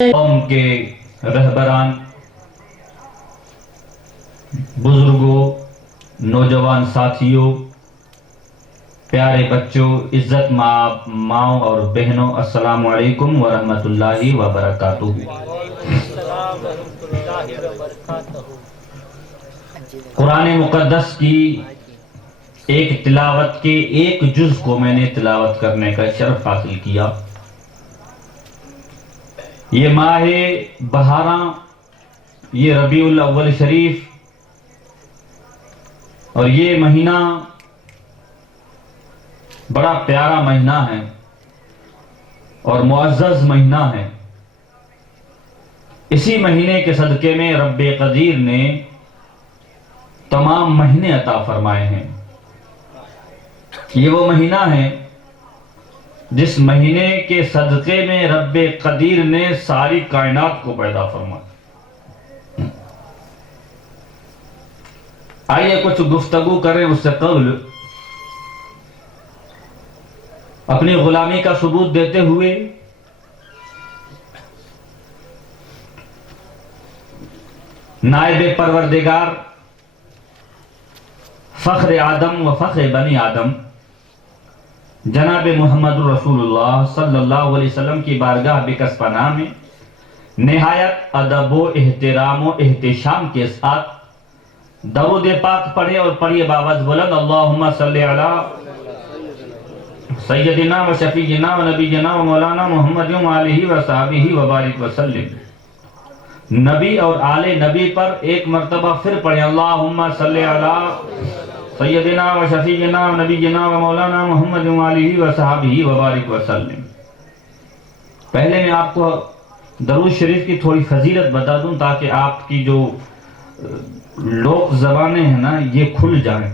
قوم کے رہبران، بزرگوں، نوجوان ساتھیوں، پیارے بچوں، عزت ماؤں اور بہنوں، السلام علیکم ورحمۃ اللہ وبرکاتہ۔ قرآن مقدس کی ایک تلاوت کے ایک جز کو میں نے تلاوت کرنے کا شرف حاصل کیا۔ یہ ماہ بہاراں، یہ ربیع الاول شریف، اور یہ مہینہ بڑا پیارا مہینہ ہے اور معزز مہینہ ہے۔ اسی مہینے کے صدقے میں رب قدیر نے تمام مہینے عطا فرمائے ہیں۔ یہ وہ مہینہ ہے جس مہینے کے صدقے میں رب قدیر نے ساری کائنات کو پیدا فرمایا۔ آئیے کچھ گفتگو کریں اس سے قبل اپنی غلامی کا ثبوت دیتے ہوئے نائب پروردگار، فخر آدم و فخر بنی آدم، جناب محمد رسول اللہ صلی اللہ علیہ وسلم کی بارگاہ بکس پناہ میں نہایت ادب و احترام و احتشام کے ساتھ درود پاک پڑھے اور پڑھیے باوز بلند، اللہم صلی علی سیدنا و شفیعنا و نبینا و مولانا محمد و آلہ و صحابہ و بارک وسلم۔ نبی اور آل نبی پر ایک مرتبہ پھر پڑھیں، اللہم صلی علی سیدنا و شفیعنا و نبینا و مولانا محمد و آلہ و صحابہ و بارک وسلم۔ پہلے میں آپ کو درود شریف کی تھوڑی فضیلت بتا دوں تاکہ آپ کی جو لوک زبانیں ہیں نا یہ کھل جائیں،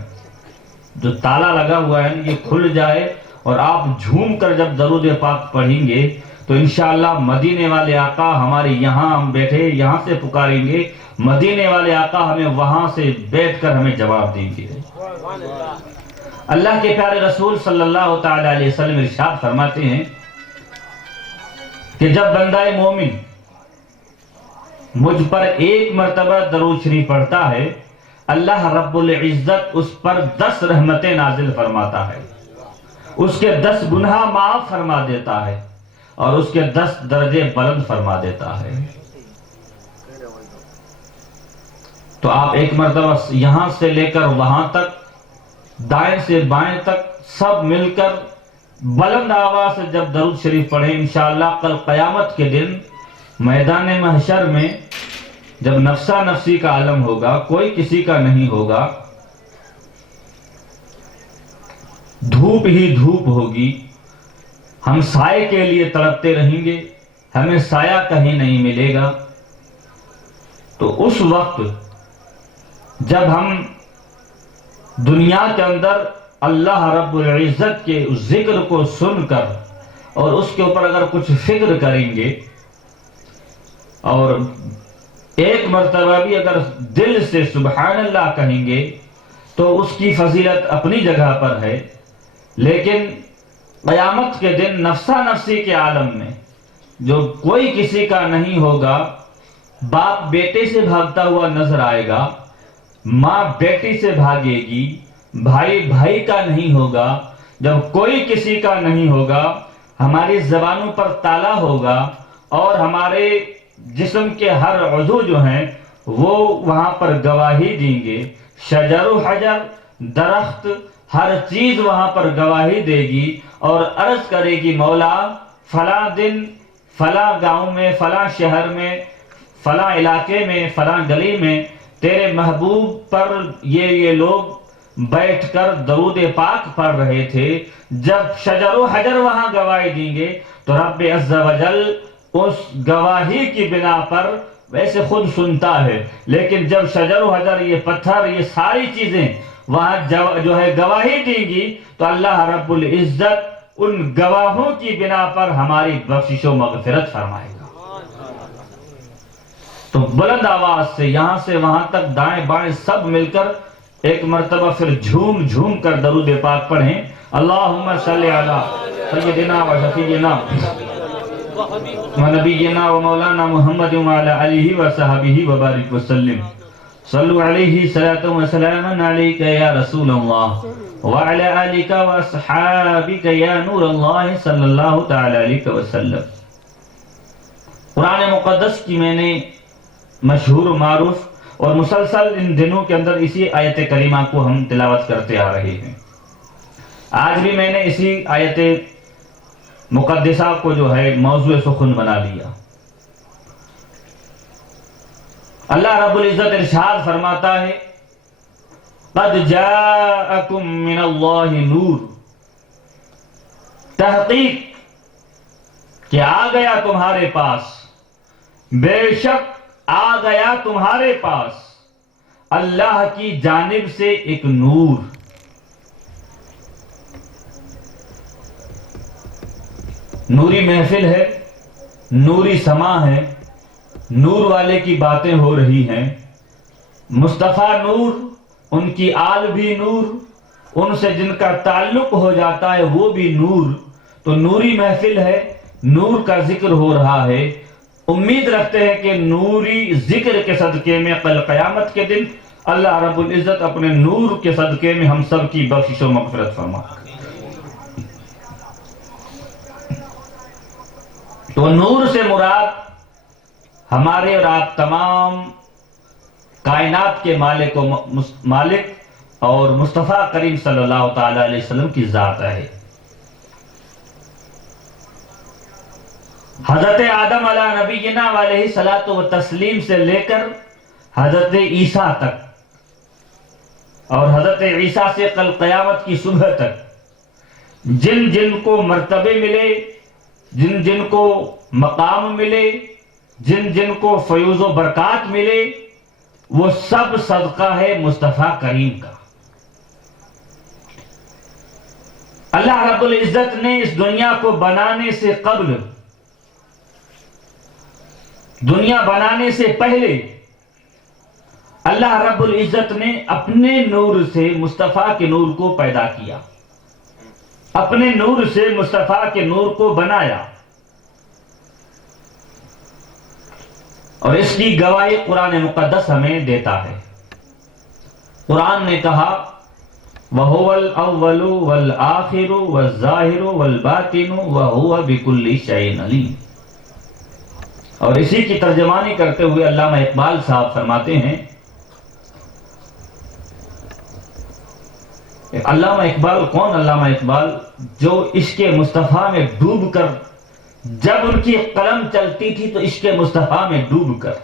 جو تالا لگا ہوا ہے یہ کھل جائے، اور آپ جھوم کر جب درود پاک پڑھیں گے تو انشاءاللہ مدینے والے آقا ہمارے یہاں ہم بیٹھے یہاں سے پکاریں گے، مدینے والے آقا ہمیں وہاں سے بیٹھ کر ہمیں جواب دیں گے۔ اللہ کے پیارے رسول صلی اللہ تعالی علیہ وسلم ارشاد فرماتے ہیں کہ جب بندہ مومن مجھ پر ایک مرتبہ درود شریف پڑھتا ہے، اللہ رب العزت اس پر 10 رحمتیں نازل فرماتا ہے، اس کے 10 گناہ معاف فرما دیتا ہے اور اس کے 10 درجے بلند فرما دیتا ہے۔ تو آپ ایک مرتبہ یہاں سے لے کر وہاں تک، دائیں سے بائیں تک سب مل کر بلند آواز سے جب درود شریف پڑھیں، انشاءاللہ کل قیامت کے دن میدان محشر میں جب نفسا نفسی کا عالم ہوگا، کوئی کسی کا نہیں ہوگا، دھوپ ہی دھوپ ہوگی، ہم سائے کے لیے تڑپتے رہیں گے، ہمیں سایہ کہیں نہیں ملے گا۔ تو اس وقت جب ہم دنیا کے اندر اللہ رب العزت کے ذکر کو سن کر اور اس کے اوپر اگر کچھ فکر کریں گے اور ایک مرتبہ بھی اگر دل سے سبحان اللہ کہیں گے تو اس کی فضیلت اپنی جگہ پر ہے، لیکن قیامت کے دن نفسا نفسی کے عالم میں جو کوئی کسی کا نہیں ہوگا، باپ بیٹے سے بھاگتا ہوا نظر آئے گا، ماں بیٹی سے بھاگے گی، بھائی بھائی کا نہیں ہوگا، جب کوئی کسی کا نہیں ہوگا، ہماری زبانوں پر تالا ہوگا اور ہمارے جسم کے ہر عضو جو ہیں وہ وہاں پر گواہی دیں گے، شجر و حجر، درخت، ہر چیز وہاں پر گواہی دے گی اور عرض کرے گی مولا فلاں دن فلاں گاؤں میں، فلاں شہر میں، فلاں علاقے میں، فلاں گلی میں تیرے محبوب پر یہ لوگ بیٹھ کر درود پاک پڑھ رہے تھے۔ جب شجر و حجر وہاں گواہی دیں گے تو رب عز و جل اس گواہی کی بنا پر ویسے خود سنتا ہے، لیکن جب شجر و حجر، یہ پتھر، یہ ساری چیزیں وہاں جو ہے گواہی دیں گی تو اللہ رب العزت ان گواہوں کی بنا پر ہماری بخشش و مغفرت فرمائے گا۔ تو بلند آواز سے یہاں سے وہاں تک دائیں بائیں سب مل کر ایک مرتبہ پھر جھوم جھوم کر درود پاک پڑھیں، اللہم صلی علی سیدنا و شفیعنا ونبینا و مولانا محمد وعلی آلہ وصحبہ وبارک وسلم صلو علیہ صلاۃ و سلام علیک یا رسول اللہ وعلی آلک واصحابک یا نور اللہ صلی اللہ تعالی علیہ وسلم۔ قرآن مقدس کی میں نے مشہور و معروف اور مسلسل ان دنوں کے اندر اسی آیت کریمہ کو ہم تلاوت کرتے آ رہے ہیں۔ آج بھی میں نے اسی آیت مقدسہ کو جو ہے موضوع سخن بنا لیا۔ اللہ رب العزت ارشاد فرماتا ہے قد جاءکم من اللہ نور، تحقیق کہ آ گیا تمہارے پاس، بے شک آ گیا تمہارے پاس اللہ کی جانب سے ایک نور۔ نوری محفل ہے، نوری سما ہے، نور والے کی باتیں ہو رہی ہیں، مصطفیٰ نور، ان کی آل بھی نور، ان سے جن کا تعلق ہو جاتا ہے وہ بھی نور۔ تو نوری محفل ہے، نور کا ذکر ہو رہا ہے۔ امید رکھتے ہیں کہ نوری ذکر کے صدقے میں کل قیامت کے دن اللہ رب العزت اپنے نور کے صدقے میں ہم سب کی بخشش و مغفرت فرمائے۔ تو نور سے مراد ہمارے اور آپ تمام کائنات کے مالک اور مصطفیٰ کریم صلی اللہ تعالی علیہ وسلم کی ذات ہے۔ حضرت آدم علیہ نبینا علیہ صلاۃ و تسلیم سے لے کر حضرت عیسیٰ تک اور حضرت عیسیٰ سے کل قیامت کی صبح تک جن جن کو مرتبے ملے، جن جن کو مقام ملے، جن جن کو فیوز و برکات ملے، وہ سب صدقہ ہے مصطفیٰ کریم کا۔ اللہ رب العزت نے اس دنیا کو بنانے سے قبل، دنیا بنانے سے پہلے اللہ رب العزت نے اپنے نور سے مصطفیٰ کے نور کو پیدا کیا، اپنے نور سے مصطفیٰ کے نور کو بنایا، اور اس کی گواہی قرآن مقدس ہمیں دیتا ہے۔ قرآن نے کہا وَهُوَ الْأَوَّلُ وَالْآخِرُ وَالظَّاهِرُ وَالْبَاطِنُ وَهُوَ بِكُلِّ شَيْءٍ عَلِيمٌ۔ اور اسی کی ترجمانی کرتے ہوئے علامہ اقبال صاحب فرماتے ہیں، علامہ اقبال کون؟ علامہ اقبال جو عشق مصطفیٰ میں ڈوب کر، جب ان کی قلم چلتی تھی تو عشق مصطفیٰ میں ڈوب کر،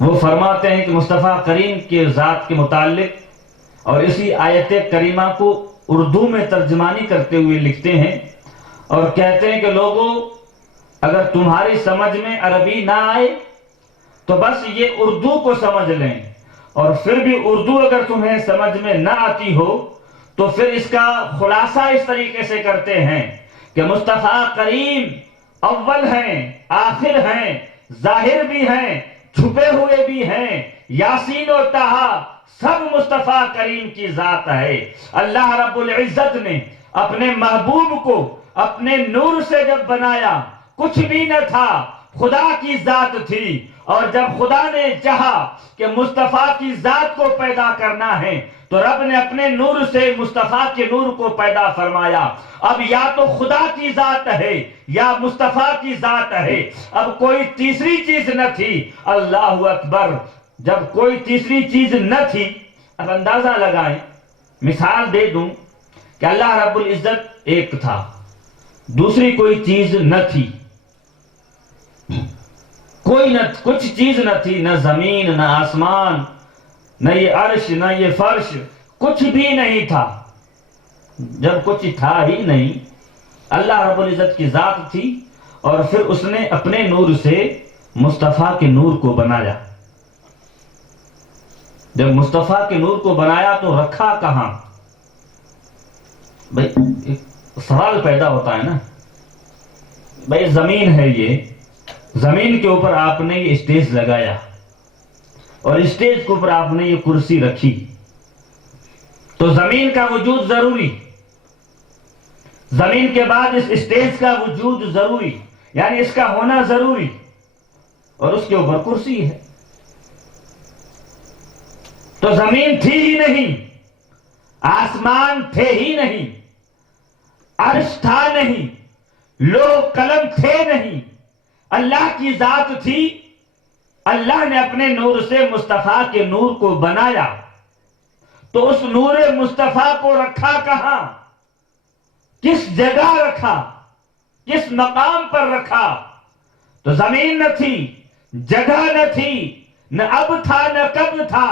وہ فرماتے ہیں کہ مصطفیٰ کریم کے ذات کے متعلق اور اسی آیت کریمہ کو اردو میں ترجمانی کرتے ہوئے لکھتے ہیں اور کہتے ہیں کہ لوگوں، اگر تمہاری سمجھ میں عربی نہ آئے تو بس یہ اردو کو سمجھ لیں، اور پھر بھی اردو اگر تمہیں سمجھ میں نہ آتی ہو تو پھر اس کا خلاصہ اس طریقے سے کرتے ہیں کہ مصطفیٰ کریم اول ہیں، آخر ہیں، ظاہر بھی ہیں، چھپے ہوئے بھی ہیں، یاسین و طہا سب مصطفیٰ کریم کی ذات ہے۔ اللہ رب العزت نے اپنے محبوب کو اپنے نور سے جب بنایا، کچھ بھی نہ تھا، خدا کی ذات تھی، اور جب خدا نے چاہا کہ مصطفیٰ کی ذات کو پیدا کرنا ہے تو رب نے اپنے نور سے مصطفیٰ کے نور کو پیدا فرمایا۔ اب یا تو خدا کی ذات ہے یا مصطفیٰ کی ذات ہے، اب کوئی تیسری چیز نہ تھی۔ اللہ اکبر! جب کوئی تیسری چیز نہ تھی، اب اندازہ لگائیں، مثال دے دوں کہ اللہ رب العزت ایک تھا، دوسری کوئی چیز نہ تھی، کوئی نہ، کچھ چیز نہ تھی، نہ زمین، نہ آسمان، نہ یہ عرش، نہ یہ فرش، کچھ بھی نہیں تھا۔ جب کچھ تھا ہی نہیں، اللہ رب العزت کی ذات تھی، اور پھر اس نے اپنے نور سے مصطفیٰ کے نور کو بنایا۔ جب مصطفیٰ کے نور کو بنایا تو رکھا کہاں؟ بھائی ایک سوال پیدا ہوتا ہے نا، بھائی زمین ہے، یہ زمین کے اوپر آپ نے یہ اسٹیج لگایا اور اسٹیج کے اوپر آپ نے یہ کرسی رکھی، تو زمین کا وجود ضروری، زمین کے بعد اس اسٹیج کا وجود ضروری، یعنی اس کا ہونا ضروری، اور اس کے اوپر کرسی ہے۔ تو زمین تھی ہی نہیں، آسمان تھے ہی نہیں، عرش تھا نہیں، لوح قلم تھے نہیں، اللہ کی ذات تھی۔ اللہ نے اپنے نور سے مصطفیٰ کے نور کو بنایا، تو اس نور مصطفیٰ کو رکھا کہاں؟ کس جگہ رکھا؟ کس مقام پر رکھا؟ تو زمین نہ تھی، جگہ نہ تھی، نہ اب تھا نہ کب تھا،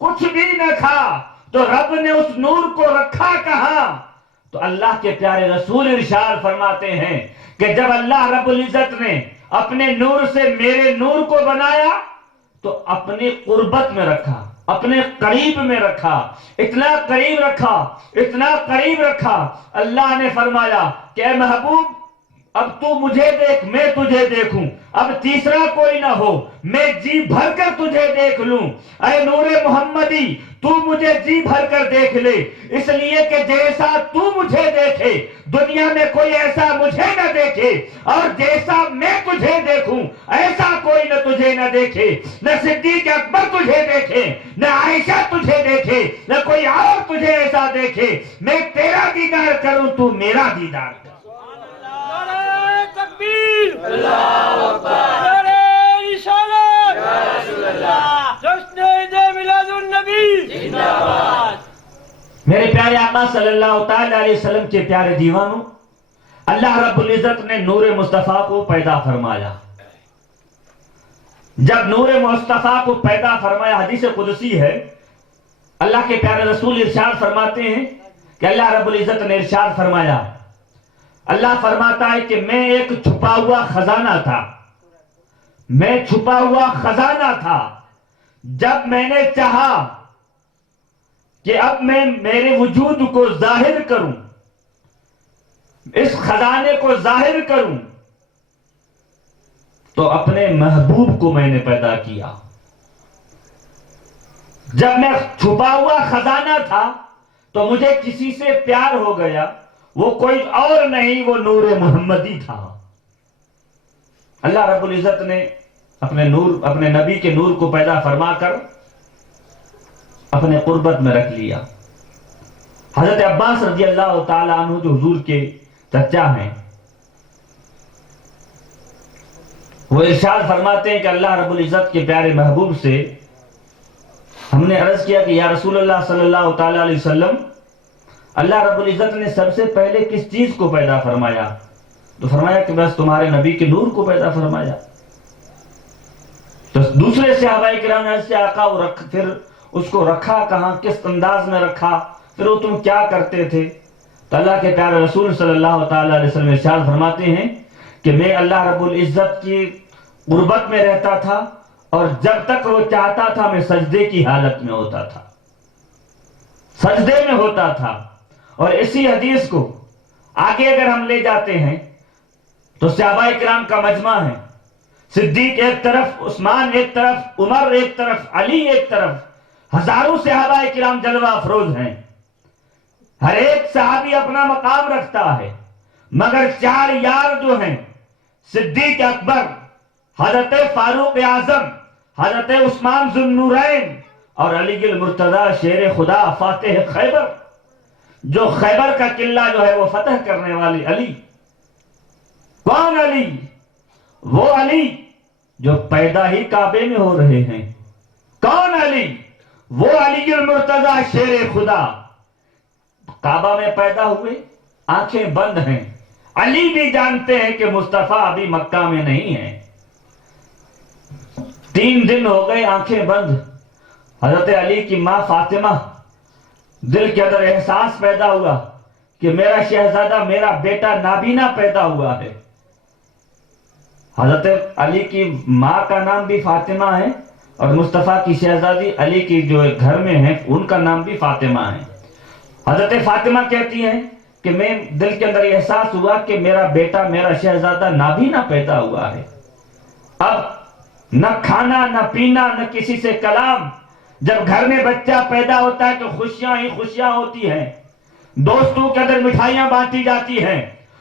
کچھ بھی نہ تھا، تو رب نے اس نور کو رکھا کہاں؟ تو اللہ کے پیارے رسول ارشاد فرماتے ہیں کہ جب اللہ رب العزت نے اپنے نور سے میرے نور کو بنایا تو اپنے قربت میں رکھا، اپنے قریب میں رکھا، اتنا قریب رکھا، اتنا قریب رکھا، اللہ نے فرمایا کہ اے محبوب اب تو مجھے دیکھ، میں تجھے دیکھوں، اب تیسرا کوئی نہ ہو، میں جی بھر کر تجھے دیکھ لوں۔ اے نور محمدی تو مجھے جی بھر کر دیکھ لے، اس لیے کہ جیسا تو مجھے دیکھے دنیا میں کوئی ایسا مجھے نہ دیکھے، اور جیسا میں تجھے دیکھوں ایسا کوئی نہ تجھے نہ دیکھے، نہ صدیق اکبر تجھے دیکھے، نہ عائشہ تجھے دیکھے، نہ کوئی اور تجھے ایسا دیکھے، میں تیرا دیدار کروں تو میرا دیدار کر۔ اللہ اکبر، رسالت یا رسول اللہ، جشن عید میلاد النبی زندہ باد۔ میرے پیارے آقا صلی اللہ تعالی علیہ وسلم کے پیارے دیوانوں، اللہ رب العزت نے نور مصطفیٰ کو پیدا فرمایا۔ جب نور مصطفیٰ کو پیدا فرمایا، حدیث قدسی ہے، اللہ کے پیارے رسول ارشاد فرماتے ہیں کہ اللہ رب العزت نے ارشاد فرمایا، اللہ فرماتا ہے کہ میں ایک چھپا ہوا خزانہ تھا، میں چھپا ہوا خزانہ تھا، جب میں نے چاہا کہ اب میں میرے وجود کو ظاہر کروں، اس خزانے کو ظاہر کروں، تو اپنے محبوب کو میں نے پیدا کیا۔ جب میں چھپا ہوا خزانہ تھا تو مجھے کسی سے پیار ہو گیا، وہ کوئی اور نہیں، وہ نور محمدی تھا۔ اللہ رب العزت نے اپنے نبی کے نور کو پیدا فرما کر اپنے قربت میں رکھ لیا۔ حضرت عباس رضی اللہ تعالی عنہ جو حضور کے چچا ہیں، وہ ارشاد فرماتے ہیں کہ اللہ رب العزت کے پیارے محبوب سے ہم نے عرض کیا کہ یا رسول اللہ صلی اللہ تعالی علیہ وسلم، اللہ رب العزت نے سب سے پہلے کس چیز کو پیدا فرمایا؟ تو فرمایا کہ بس تمہارے نبی کے نور کو پیدا فرمایا۔ تو دوسرے صحابہ کرام نے عرض کیا آقا پھر اس کو رکھا کہاں، کس انداز میں رکھا، پھر وہ تم کیا کرتے تھے؟ تو اللہ کے پیارے رسول صلی اللہ تعالی علیہ وسلم ارشاد فرماتے ہیں کہ میں اللہ رب العزت کی قربت میں رہتا تھا، اور جب تک وہ چاہتا تھا میں سجدے کی حالت میں ہوتا تھا، سجدے میں ہوتا تھا۔ اور اسی حدیث کو آگے اگر ہم لے جاتے ہیں تو صحابہ کرام کا مجمع ہے، صدیق ایک طرف، عثمان ایک طرف، عمر ایک طرف، علی ایک طرف، ہزاروں صحابہ کرام جلوہ افروز ہیں، ہر ایک صحابی اپنا مقام رکھتا ہے، مگر چار یار جو ہیں، صدیق اکبر، حضرت فاروق اعظم، حضرت عثمان ذو النورین اور علی المرتضی شیر خدا فاتح خیبر، جو خیبر کا قلعہ جو ہے وہ فتح کرنے والے علی۔ کون علی؟ وہ علی جو پیدا ہی کعبے میں ہو رہے ہیں۔ کون علی؟ وہ علی المرتضی شیر خدا، کعبہ میں پیدا ہوئے، آنکھیں بند ہیں، علی بھی جانتے ہیں کہ مصطفیٰ ابھی مکہ میں نہیں ہے۔ 3 دن ہو گئے آنکھیں بند، حضرت علی کی ماں فاطمہ دل کے اندر احساس پیدا ہوا کہ میرا شہزادہ، میرا بیٹا نابینا پیدا ہوا ہے۔ حضرت علی کی ماں کا نام بھی فاطمہ ہے، اور مصطفیٰ کی شہزادی علی کی جو گھر میں ہیں ان کا نام بھی فاطمہ ہے۔ حضرت فاطمہ کہتی ہیں کہ میں دل کے اندر احساس ہوا کہ میرا بیٹا، میرا شہزادہ نابینا پیدا ہوا ہے۔ اب نہ کھانا، نہ پینا، نہ کسی سے کلام۔ جب گھر میں بچہ پیدا ہوتا ہے تو خوشیاں ہی خوشیاں ہوتی ہیں، دوستوں کے اندر مٹھائیاں بانٹی جاتی ہیں،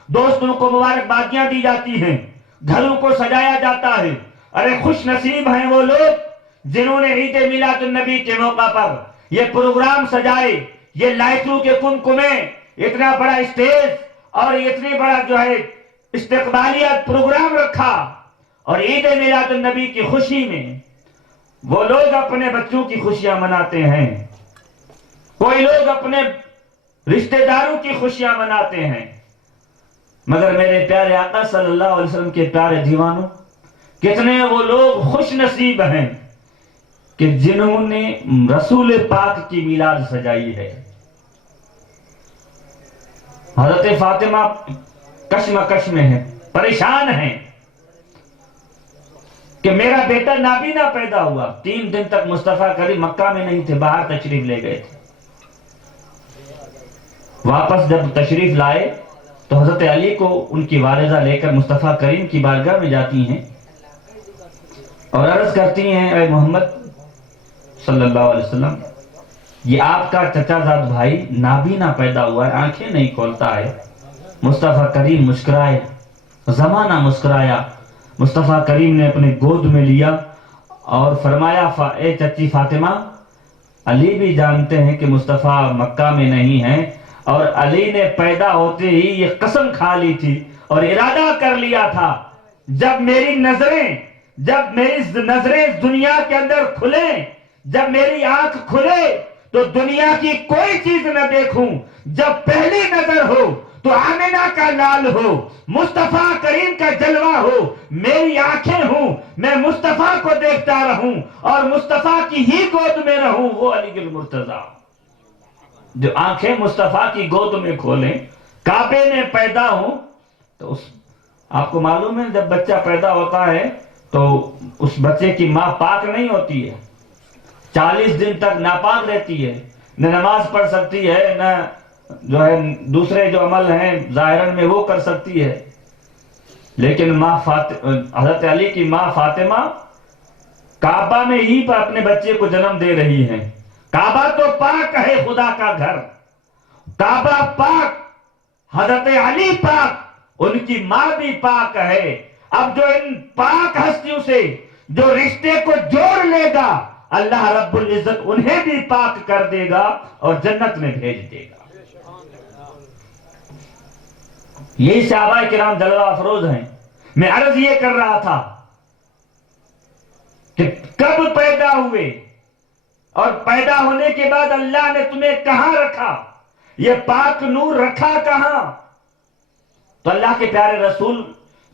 دوستوں کو مبارکبادیاں دی جاتی ہیں، گھروں کو سجایا جاتا ہے۔ ارے خوش نصیب ہیں وہ لوگ جنہوں نے عید میلاد النبی کے موقع پر یہ پروگرام سجائے، یہ لائٹوں کے کمکمے، اتنا بڑا اسٹیج اور اتنے بڑا جو ہے استقبالیہ پروگرام رکھا، اور عید میلاد النبی کی خوشی میں وہ لوگ اپنے بچوں کی خوشیاں مناتے ہیں، کوئی لوگ اپنے رشتہ داروں کی خوشیاں مناتے ہیں۔ مگر میرے پیارے آقا صلی اللہ علیہ وسلم کے پیارے دیوانوں، کتنے وہ لوگ خوش نصیب ہیں کہ جنہوں نے رسول پاک کی میلاد سجائی ہے۔ حضرت فاطمہ کشمکش میں ہیں، پریشان ہیں کہ میرا بیٹا نابینا پیدا ہوا۔ 3 دن تک مصطفیٰ کریم مکہ میں نہیں تھے، باہر تشریف لے گئے تھے۔ واپس جب تشریف لائے تو حضرت علی کو ان کی والدہ لے کر مصطفیٰ کریم کی بارگاہ میں جاتی ہیں اور عرض کرتی ہیں، اے محمد صلی اللہ علیہ وسلم، یہ آپ کا چچا زاد بھائی نابینا پیدا ہوا ہے، آنکھیں نہیں کھولتا ہے۔ مصطفیٰ کریم مسکرائے، زمانہ مسکرایا۔ مصطفیٰ کریم نے اپنے گود میں لیا اور فرمایا، اے چچی فاطمہ، علی بھی جانتے ہیں کہ مصطفیٰ مکہ میں نہیں ہیں، اور علی نے پیدا ہوتے ہی یہ قسم کھا لی تھی اور ارادہ کر لیا تھا، جب میری نظریں دنیا کے اندر کھلیں، جب میری آنکھ کھلے تو دنیا کی کوئی چیز نہ دیکھوں، جب پہلی نظر ہو تو آمنہ کا لال ہو، مصطفیٰ کریم کا جلوہ ہو، میری آنکھیں ہوں، میں مصطفیٰ کو دیکھتا رہوں اور مصطفیٰ کی ہی گود میں رہوں، وہ علی المرتضیٰ۔ جو آنکھیں مصطفیٰ کی گود میں کھولیں، کعبے میں پیدا ہوں، تو آپ کو معلوم ہے جب بچہ پیدا ہوتا ہے تو اس بچے کی ماں پاک نہیں ہوتی ہے، 40 دن تک ناپاک رہتی ہے، نہ نماز پڑھ سکتی ہے، نہ جو ہے دوسرے جو عمل ہیں ظاہراً میں وہ کر سکتی ہے۔ لیکن حضرت علی کی ماں فاطمہ کعبہ میں ہی پر اپنے بچے کو جنم دے رہی ہیں۔ کعبہ تو پاک ہے، خدا کا گھر، کعبہ پاک، حضرت علی پاک، ان کی ماں بھی پاک ہے۔ اب جو ان پاک ہستیوں سے جو رشتے کو جوڑ لے گا، اللہ رب العزت انہیں بھی پاک کر دے گا اور جنت میں بھیج دے گا۔ یہی صحابہ کرام جلوہ افروز ہیں۔ میں عرض یہ کر رہا تھا کہ کب پیدا ہوئے اور پیدا ہونے کے بعد اللہ نے تمہیں کہاں رکھا، یہ پاک نور رکھا کہاں؟ تو اللہ کے پیارے رسول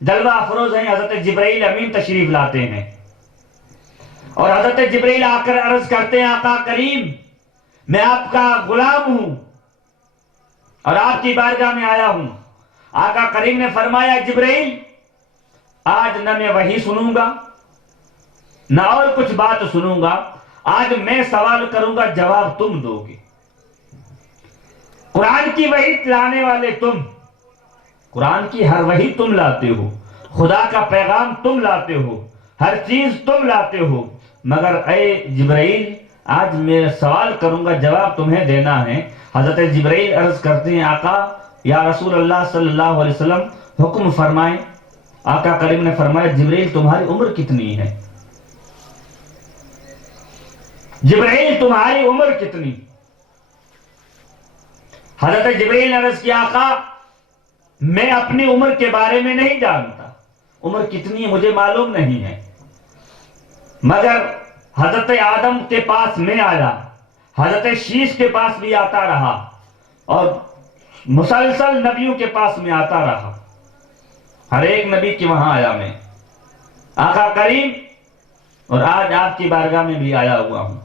جلوہ افروز ہیں، حضرت جبرائیل امین تشریف لاتے ہیں اور حضرت جبرائیل آ کر عرض کرتے ہیں، آقا کریم میں آپ کا غلام ہوں اور آپ کی بارگاہ میں آیا ہوں۔ آقا کریم نے فرمایا، جبرائیل آج نہ میں وحی سنوں گا نہ اور کچھ بات سنوں گا، آج میں سوال کروں گا، جواب تم دو گے۔ قرآن کی وحی لانے والے تم، قرآن کی ہر وحی تم لاتے ہو، خدا کا پیغام تم لاتے ہو، ہر چیز تم لاتے ہو، مگر اے جبرائیل آج میں سوال کروں گا، جواب تمہیں دینا ہے۔ حضرت جبرائیل عرض کرتے ہیں، آقا یا رسول اللہ صلی اللہ علیہ وسلم حکم فرمائیں۔ آقا کریم نے فرمایا، جبرائیل تمہاری عمر کتنی ہے؟ جبرائیل تمہاری عمر کتنی؟ حضرت جبرائیل نے عرض کیا، آقا میں اپنی عمر کے بارے میں نہیں جانتا، عمر کتنی ہے مجھے معلوم نہیں ہے، مگر حضرت آدم کے پاس میں آیا، حضرت شیش کے پاس بھی آتا رہا اور مسلسل نبیوں کے پاس میں آتا رہا، ہر ایک نبی کی وہاں آیا میں آقا کریم، اور آج آپ کی بارگاہ میں بھی آیا ہوا ہوں۔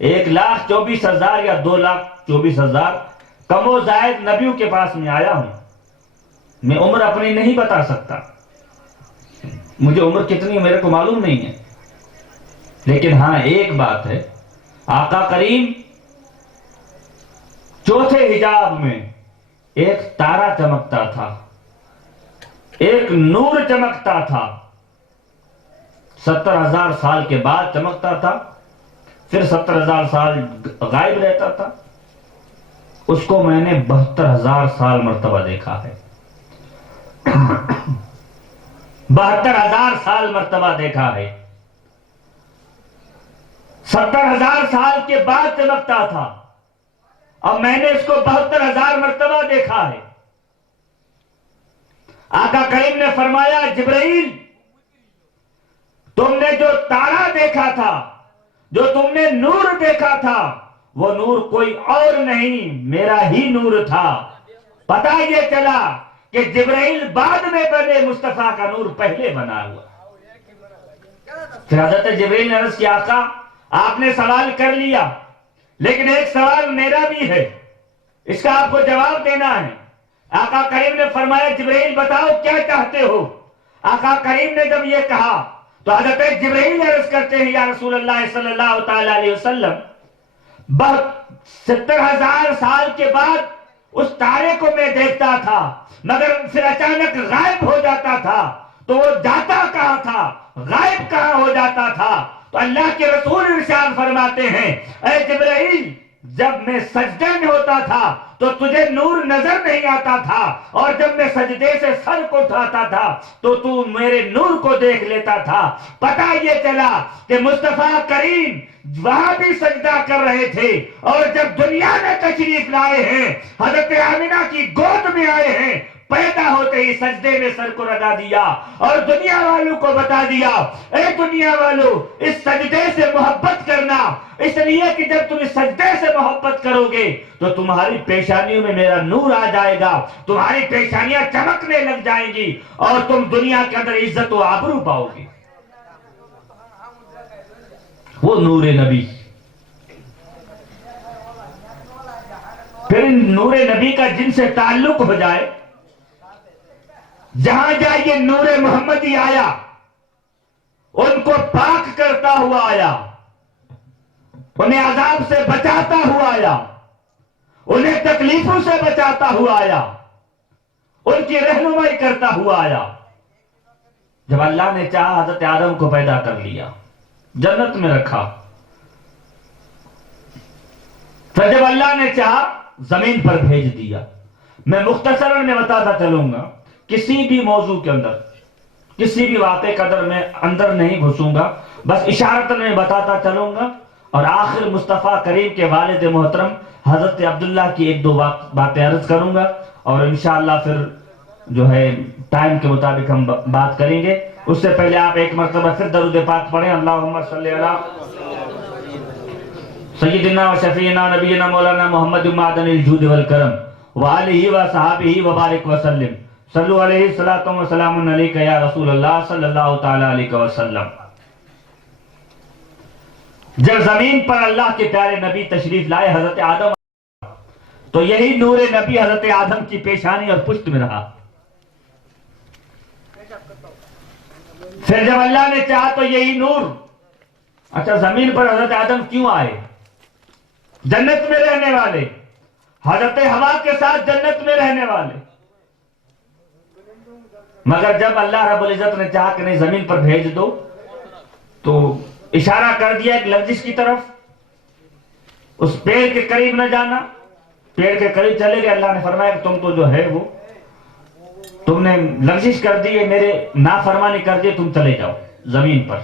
1,24,000 یا 2,24,000 کم و زائد نبیوں کے پاس میں آیا ہوں۔ میں عمر اپنی نہیں بتا سکتا، مجھے عمر کتنی میرے کو معلوم نہیں ہے، لیکن ہاں ایک بات ہے، آقا کریم چوتھے حجاب میں ایک تارا چمکتا تھا، ایک نور چمکتا تھا، 70,000 سال کے بعد چمکتا تھا، پھر 70,000 سال غائب رہتا تھا۔ اس کو میں نے 72,000 سال مرتبہ دیکھا ہے. 72,000 سال مرتبہ دیکھا ہے. 70,000 سال کے بعد چمکتا تھا، اب میں نے اس کو 72,000 مرتبہ دیکھا ہے. آقا کریم نے فرمایا جبرائیل، تم نے جو تارا دیکھا تھا، جو تم نے نور دیکھا تھا، وہ نور کوئی اور نہیں، میرا ہی نور تھا. پتہ یہ چلا کہ جبرائیل بعد میں بنے، مصطفیٰ کا نور پہلے بنا ہوا. پھر حضرت جبرائیل نے عرض کیا آقا آپ نے سوال کر لیا، لیکن ایک سوال میرا بھی ہے، اس کا آپ کو جواب دینا ہے. آقا کریم نے فرمایا جبرائیل بتاؤ کیا چاہتے ہو. آقا کریم نے جب یہ کہا تو حضرت جبرائیل عرض کرتے ہیں یا رسول اللہ صلی اللہ تعالی علیہ وسلم، 70,000 سال کے بعد اس تارے کو میں دیکھتا تھا، مگر پھر اچانک غائب ہو جاتا تھا. تو وہ جاتا کہاں تھا، غائب کہاں ہو جاتا تھا؟ تو اللہ کے رسول ارشاد فرماتے ہیں اے جبرائیل، جب میں سجدے میں ہوتا تھا تو تجھے نور نظر نہیں آتا تھا، اور جب میں سجدے سے سر کو اٹھاتا تھا تو تو میرے نور کو دیکھ لیتا تھا. پتہ یہ چلا کہ مصطفیٰ کریم وہاں بھی سجدہ کر رہے تھے، اور جب دنیا میں تشریف لائے ہیں، حضرت آمنہ کی گود میں آئے ہیں، پیدا ہوتے ہی سجدے میں سر کو لگا دیا اور دنیا والوں کو بتا دیا اے دنیا والوں اس سجدے سے محبت کرنا، اس لیے کہ جب تم اس سجدے سے محبت کرو گے تو تمہاری پیشانیوں میں میرا نور آ جائے گا، تمہاری پیشانیاں چمکنے لگ جائیں گی اور تم دنیا کے اندر عزت و آبرو پاؤ گے. وہ نور نبی. پھر نور نبی کا جن سے تعلق ہو جائے، جہاں جہاں یہ نور محمدی آیا ان کو پاک کرتا ہوا آیا، انہیں عذاب سے بچاتا ہوا آیا، انہیں تکلیفوں سے بچاتا ہوا آیا، ان کی رہنمائی کرتا ہوا آیا. جب اللہ نے چاہا حضرت آدم کو پیدا کر لیا، جنت میں رکھا. پھر جب اللہ نے چاہا زمین پر بھیج دیا. میں مختصراً میں بتاتا چلوں گا، کسی بھی موضوع کے اندر، کسی بھی واقعے کے اندر میں اندر نہیں گھسوں گا، بس اشارتاً میں بتاتا چلوں گا. اور آخر مصطفیٰ کریم کے والد محترم حضرت عبداللہ کی ایک دو باتیں عرض کروں گا، اور انشاءاللہ پھر جو ہے ٹائم کے مطابق ہم بات کریں گے. اس سے پہلے آپ ایک مرتبہ پھر درود پاک پڑھیں. اللہم صلی علی سیدنا و شفیعنا نبینا مولانا محمد معدن الجود والکرم وآلہ و صحابہ وبارک وسلم. صلو علیہ الصلاۃ والسلام علیک یا رسول اللہ صلی اللہ تعالی علیہ وسلم. جب زمین پر اللہ کے پیارے نبی تشریف لائے حضرت آدم، تو یہی نور نبی حضرت آدم کی پیشانی اور پشت میں رہا. پھر جب اللہ نے چاہا تو یہی نور، اچھا زمین پر حضرت آدم کیوں آئے؟ جنت میں رہنے والے، حضرت حوا کے ساتھ جنت میں رہنے والے، مگر جب اللہ رب العزت نے چاہا کہ نہیں زمین پر بھیج دو تو اشارہ کر دیا ایک لغزش کی طرف، اس پیڑ کے قریب نہ جانا. پیڑ کے قریب چلے گئے، اللہ نے فرمایا کہ تم تو جو ہے وہ تم نے لغزش کر دی ہے، میرے نافرمانی کر دی، تم چلے جاؤ زمین پر.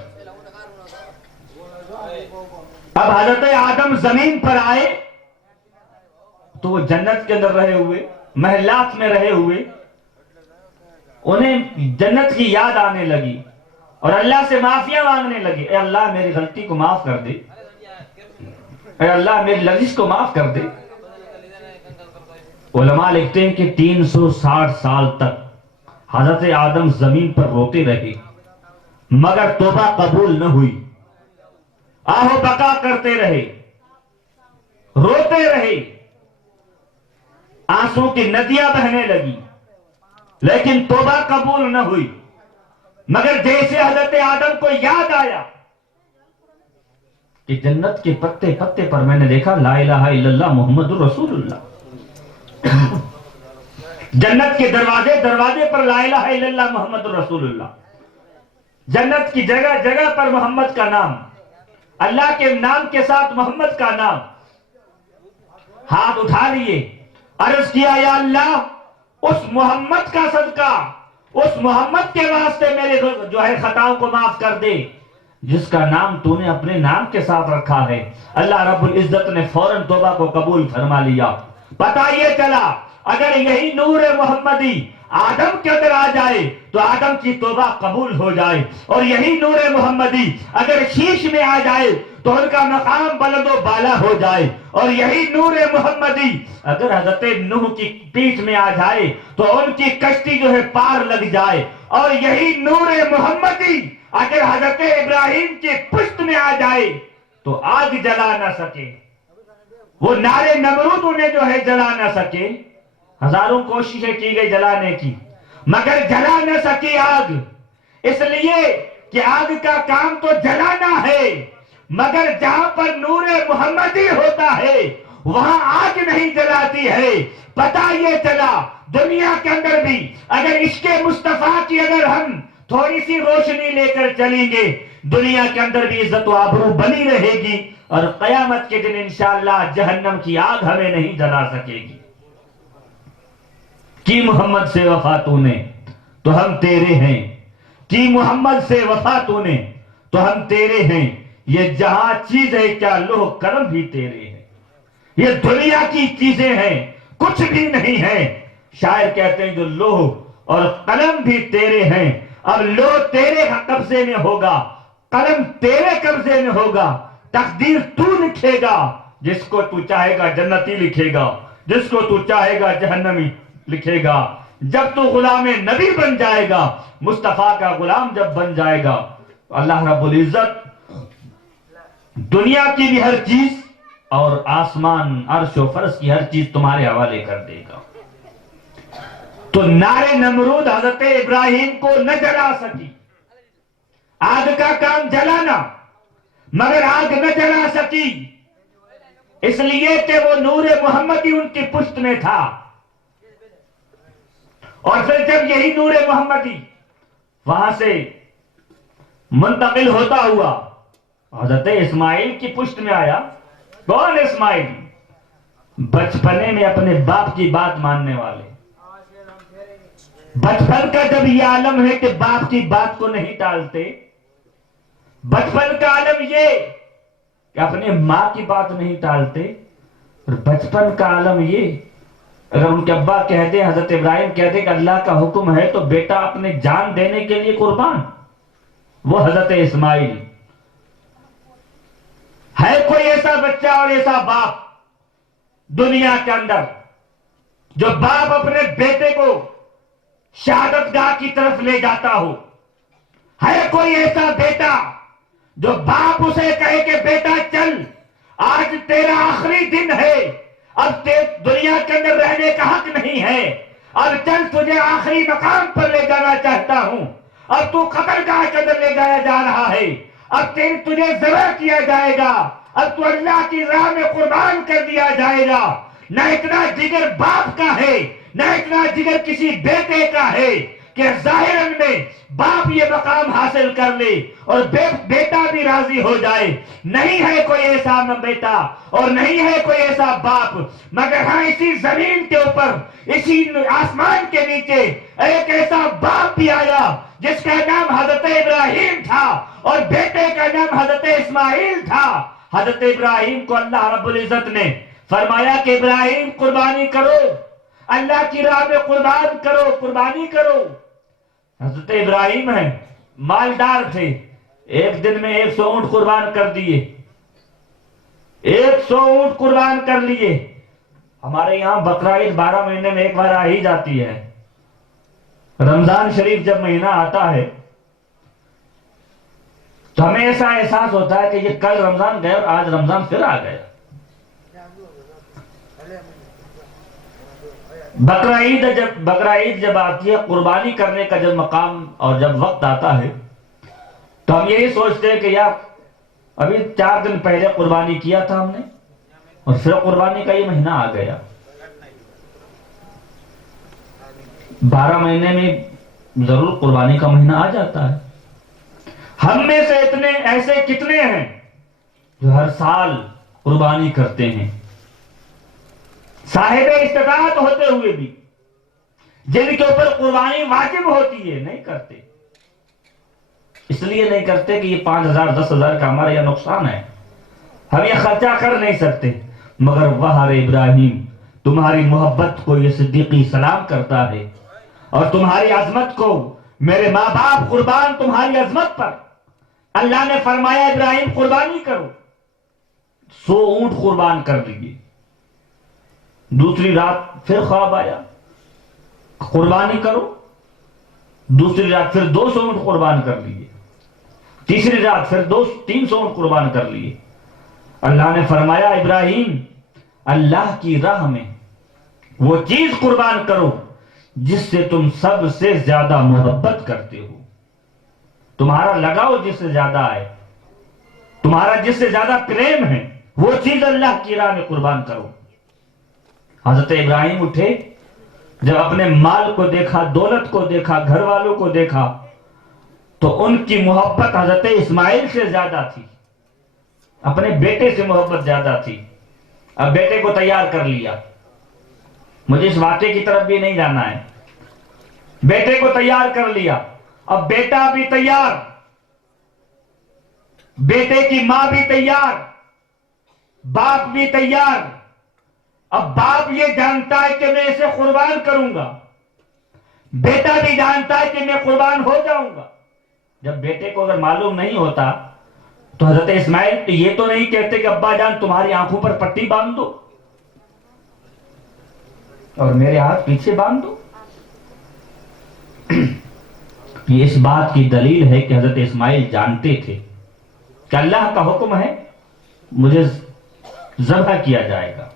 اب حضرت آدم زمین پر آئے تو وہ جنت کے اندر رہے ہوئے، محلات میں رہے ہوئے، انہیں جنت کی یاد آنے لگی اور اللہ سے معافیاں مانگنے لگی. اے اللہ میری غلطی کو معاف کر دے، اے اللہ میری لغزش کو معاف کر دے. علماء لکھتے ہیں کہ 360 سال تک حضرت آدم زمین پر روتے رہے، مگر توبہ قبول نہ ہوئی. آہو بقا کرتے رہے، روتے رہے، آنسو کی ندیاں بہنے لگی، لیکن توبہ قبول نہ ہوئی. مگر جیسے حضرت آدم کو یاد آیا کہ جنت کے پتے پتے پر میں نے دیکھا لا الہ الا اللہ محمد رسول اللہ، جنت کے دروازے دروازے پر لا الہ الا اللہ محمد رسول اللہ، جنت کی جگہ جگہ پر محمد کا نام، اللہ کے نام کے ساتھ محمد کا نام. ہاتھ اٹھا لیے، عرض کیا یا اللہ اس محمد کا صدقہ، اس محمد کے واسطے میرے جو ہے خطاؤں کو معاف کر دے جس کا نام تو نے اپنے نام کے ساتھ رکھا ہے۔ اللہ رب العزت نے فوراً توبہ کو قبول فرما لیا۔ پتہ یہ چلا اگر یہی نور محمدی آدم کے اندر آ جائے تو آدم کی توبہ قبول ہو جائے، اور یہی نور محمدی اگر شیش میں آ جائے تو ان کا مقام بلند و بالا ہو جائے، اور یہی نور محمدی اگر حضرت نوح کی پیٹھ میں آ جائے تو ان کی کشتی جو ہے پار لگ جائے، اور یہی نور محمدی اگر حضرت ابراہیم کی پشت میں آ جائے تو آگ جلا نہ سکے، وہ نارے نمرود انہیں جو ہے جلا نہ سکے۔ ہزاروں کوششیں کی گئی جلانے کی مگر جلا نہ سکی آگ، اس لیے کہ آگ کا کام تو جلانا ہے، مگر جہاں پر نور محمدی ہوتا ہے وہاں آگ نہیں جلاتی ہے۔ پتہ یہ چلا دنیا کے اندر بھی اگر عشق مصطفیٰ کی اگر ہم تھوڑی سی روشنی لے کر چلیں گے دنیا کے اندر بھی عزت و آبرو بنی رہے گی، اور قیامت کے دن انشاءاللہ جہنم کی آگ ہمیں نہیں جلا سکے گی۔ کی محمد سے وفا تو نے تو ہم تیرے ہیں، کی محمد سے وفا تو نے تو ہم تیرے ہیں، یہ جہاں چیز ہے کیا لوح قلم بھی تیرے ہیں، یہ دنیا کی چیزیں ہیں کچھ بھی نہیں ہے۔ شاعر کہتے ہیں جو لوح اور قلم بھی تیرے ہیں، اب لوح تیرے قبضے میں ہوگا، قلم تیرے قبضے میں ہوگا، تقدیر تو لکھے گا، جس کو تو چاہے گا جنتی لکھے گا، جس کو تو چاہے گا جہنمی لکھے گا۔ جب تو غلام نبی بن جائے گا، مصطفیٰ کا غلام جب بن جائے گا، اللہ رب العزت دنیا کی بھی ہر چیز اور آسمان عرش و فرش کی ہر چیز تمہارے حوالے کر دے گا۔ تو نارے نمرود حضرت ابراہیم کو نہ جلا سکی، آگ کا کام جلانا، مگر آگ نہ جلا سکی اس لیے کہ وہ نور محمدی ان کی پشت میں تھا۔ اور پھر جب یہی نور محمدی وہاں سے منتقل ہوتا ہوا حضرت اسماعیل کی پشت میں آیا، کون اسماعیل؟ بچپنے میں اپنے باپ کی بات ماننے والے، بچپن کا جب یہ عالم ہے کہ باپ کی بات کو نہیں ٹالتے، بچپن کا عالم یہ کہ اپنے ماں کی بات نہیں ٹالتے، اور بچپن کا عالم یہ اگر ان کے ابا کہتے ہیں، حضرت ابراہیم کہتے ہیں کہ اللہ کا حکم ہے تو بیٹا اپنے جان دینے کے لیے قربان، وہ حضرت اسماعیل ہے۔ کوئی ایسا بچہ اور ایسا باپ دنیا کے اندر جو باپ اپنے بیٹے کو شہادت گاہ کی طرف لے جاتا ہو؟ ہے کوئی ایسا بیٹا جو باپ اسے کہے کہ بیٹا چل آج تیرا آخری دن ہے، اب دنیا کے اندر رہنے کا حق نہیں ہے، اب چل تجھے آخری مقام پر لے جانا چاہتا ہوں، اب تو قبر گاہ کے اندر لے جایا جا رہا ہے، اب تجھے ذبح کیا جائے گا، اب تو اللہ کی راہ میں قربان کر دیا جائے گا۔ نہ اتنا جگر باپ کا ہے، نہ اتنا جگر کسی بیٹے کا ہے کہ ظاہراً میں باپ یہ مقام حاصل کر لے اور بیٹا بھی راضی ہو جائے۔ نہیں ہے کوئی ایسا بیٹا اور نہیں ہے کوئی ایسا باپ، مگر ہاں اسی زمین کے اوپر، اسی آسمان کے نیچے ایک ایسا باپ بھی آیا جس کا نام حضرت ابراہیم تھا اور بیٹے کا نام حضرت اسماعیل تھا۔ حضرت ابراہیم کو اللہ رب العزت نے فرمایا کہ ابراہیم قربانی کرو، اللہ کی راہ میں قربانی کرو۔ حضرت ابراہیم ہیں مالدار تھے، ایک دن میں 100 اونٹ قربان کر دیے، 100 اونٹ قربان کر لیے۔ ہمارے یہاں بقرعید 12 مہینے میں ایک بار آ ہی جاتی ہے۔ رمضان شریف جب مہینہ آتا ہے تو ہمیں ایسا احساس ہوتا ہے کہ یہ کل رمضان گیا اور آج رمضان پھر آ گیا۔ بقرعید جب آتی ہے، قربانی کرنے کا جب مقام اور جب وقت آتا ہے تو ہم یہی سوچتے ہیں کہ یار ابھی 4 دن پہلے قربانی کیا تھا ہم نے اور پھر قربانی کا یہ مہینہ آ گیا۔ 12 مہینے میں ضرور قربانی کا مہینہ آ جاتا ہے۔ ہم میں سے اتنے ایسے کتنے ہیں جو ہر سال قربانی کرتے ہیں؟ صاحب استطاعت ہوتے ہوئے بھی جن کے اوپر قربانی واجب ہوتی ہے نہیں کرتے. اس لیے نہیں کرتے کہ یہ 5,000 10,000 کا ہمارا یہ نقصان ہے, ہم یہ خرچہ کر نہیں سکتے. مگر وہر ابراہیم تمہاری محبت کو یہ صدیقی سلام کرتا ہے, اور تمہاری عظمت کو میرے ماں باپ قربان تمہاری عظمت پر. اللہ نے فرمایا ابراہیم قربانی کرو, 100 اونٹ قربان کر لیے. دوسری رات پھر خواب آیا قربانی کرو, دوسری رات پھر 200 اونٹ قربان کر لیے, تیسری رات پھر 300 اونٹ قربان کر لیے. اللہ نے فرمایا ابراہیم اللہ کی راہ میں وہ چیز قربان کرو جس سے تم سب سے زیادہ محبت کرتے ہو, تمہارا لگاؤ جس سے زیادہ ہے, تمہارا جس سے زیادہ پریم ہے, وہ چیز اللہ کی راہ میں قربان کرو. حضرت ابراہیم اٹھے, جب اپنے مال کو دیکھا, دولت کو دیکھا, گھر والوں کو دیکھا, تو ان کی محبت حضرت اسماعیل سے زیادہ تھی, اپنے بیٹے سے محبت زیادہ تھی. اب بیٹے کو تیار کر لیا, مجھے اس واقعے کی طرف بھی نہیں جانا ہے. بیٹے کو تیار کر لیا, اب بیٹا بھی تیار, بیٹے کی ماں بھی تیار, باپ بھی تیار. اب باپ یہ جانتا ہے کہ میں اسے قربان کروں گا, بیٹا بھی جانتا ہے کہ میں قربان ہو جاؤں گا. جب بیٹے کو اگر معلوم نہیں ہوتا تو حضرت اسماعیل یہ تو نہیں کہتے کہ ابا جان تمہاری آنکھوں پر پٹی باندھ دو اور میرے ہاتھ پیچھے باندھ دو. یہ اس بات کی دلیل ہے کہ حضرت اسماعیل جانتے تھے کہ اللہ کا حکم ہے مجھے ذبح کیا جائے گا.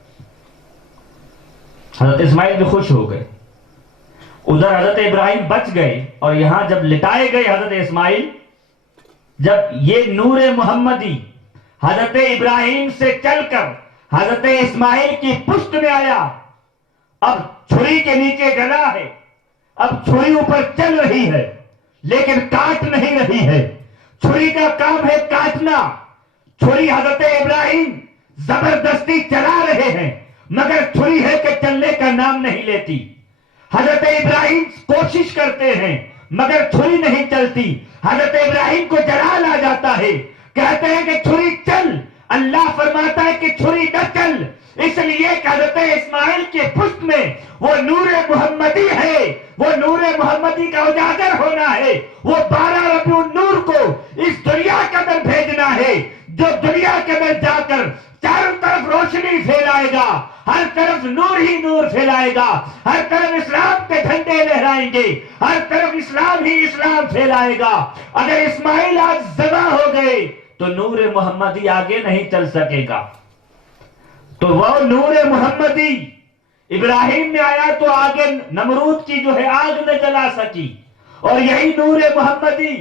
حضرت اسماعیل بھی خوش ہو گئے, ادھر حضرت ابراہیم بچ گئے, اور یہاں جب لٹائے گئے حضرت اسماعیل, جب یہ نور محمدی حضرت ابراہیم سے چل کر حضرت اسماعیل کی پشت میں آیا, اب چھری کے نیچے گلا ہے, اب چھری اوپر چل رہی ہے لیکن کاٹ نہیں رہی ہے. چھری کا کام ہے کاٹنا. چھری حضرت ابراہیم زبردستی چلا رہے ہیں مگر چھری ہے کہ چلنے کا نام نہیں لیتی. حضرت ابراہیم کوشش کرتے ہیں مگر چھری نہیں چلتی. حضرت ابراہیم کو جلال آ جاتا ہے, کہتے ہیں کہ چھری چل, اللہ فرماتا ہے کہ چھری نہ چل, اس لیے کہ حضرت اسماعیل کے پشت میں وہ نور محمدی ہے, وہ نور محمدی کا اجاگر ہونا ہے, وہ 12 ربیع النور کو اس دنیا کے اندر بھیجنا ہے جو دنیا کے اندر جا کر چاروں طرف روشنی پھیلائے گا, ہر طرف نور ہی نور پھیلائے گا, ہر طرف اسلام کے جھنڈے لہرائیں گے, ہر طرف اسلام ہی اسلام پھیلائے گا. اگر اسماعیل آج ذبح ہو گئے تو نور محمدی آگے نہیں چل سکے گا. تو وہ نور محمدی ابراہیم میں آیا تو آگے نمرود کی جو ہے آگ نہ جلا سکی, اور یہی نور محمدی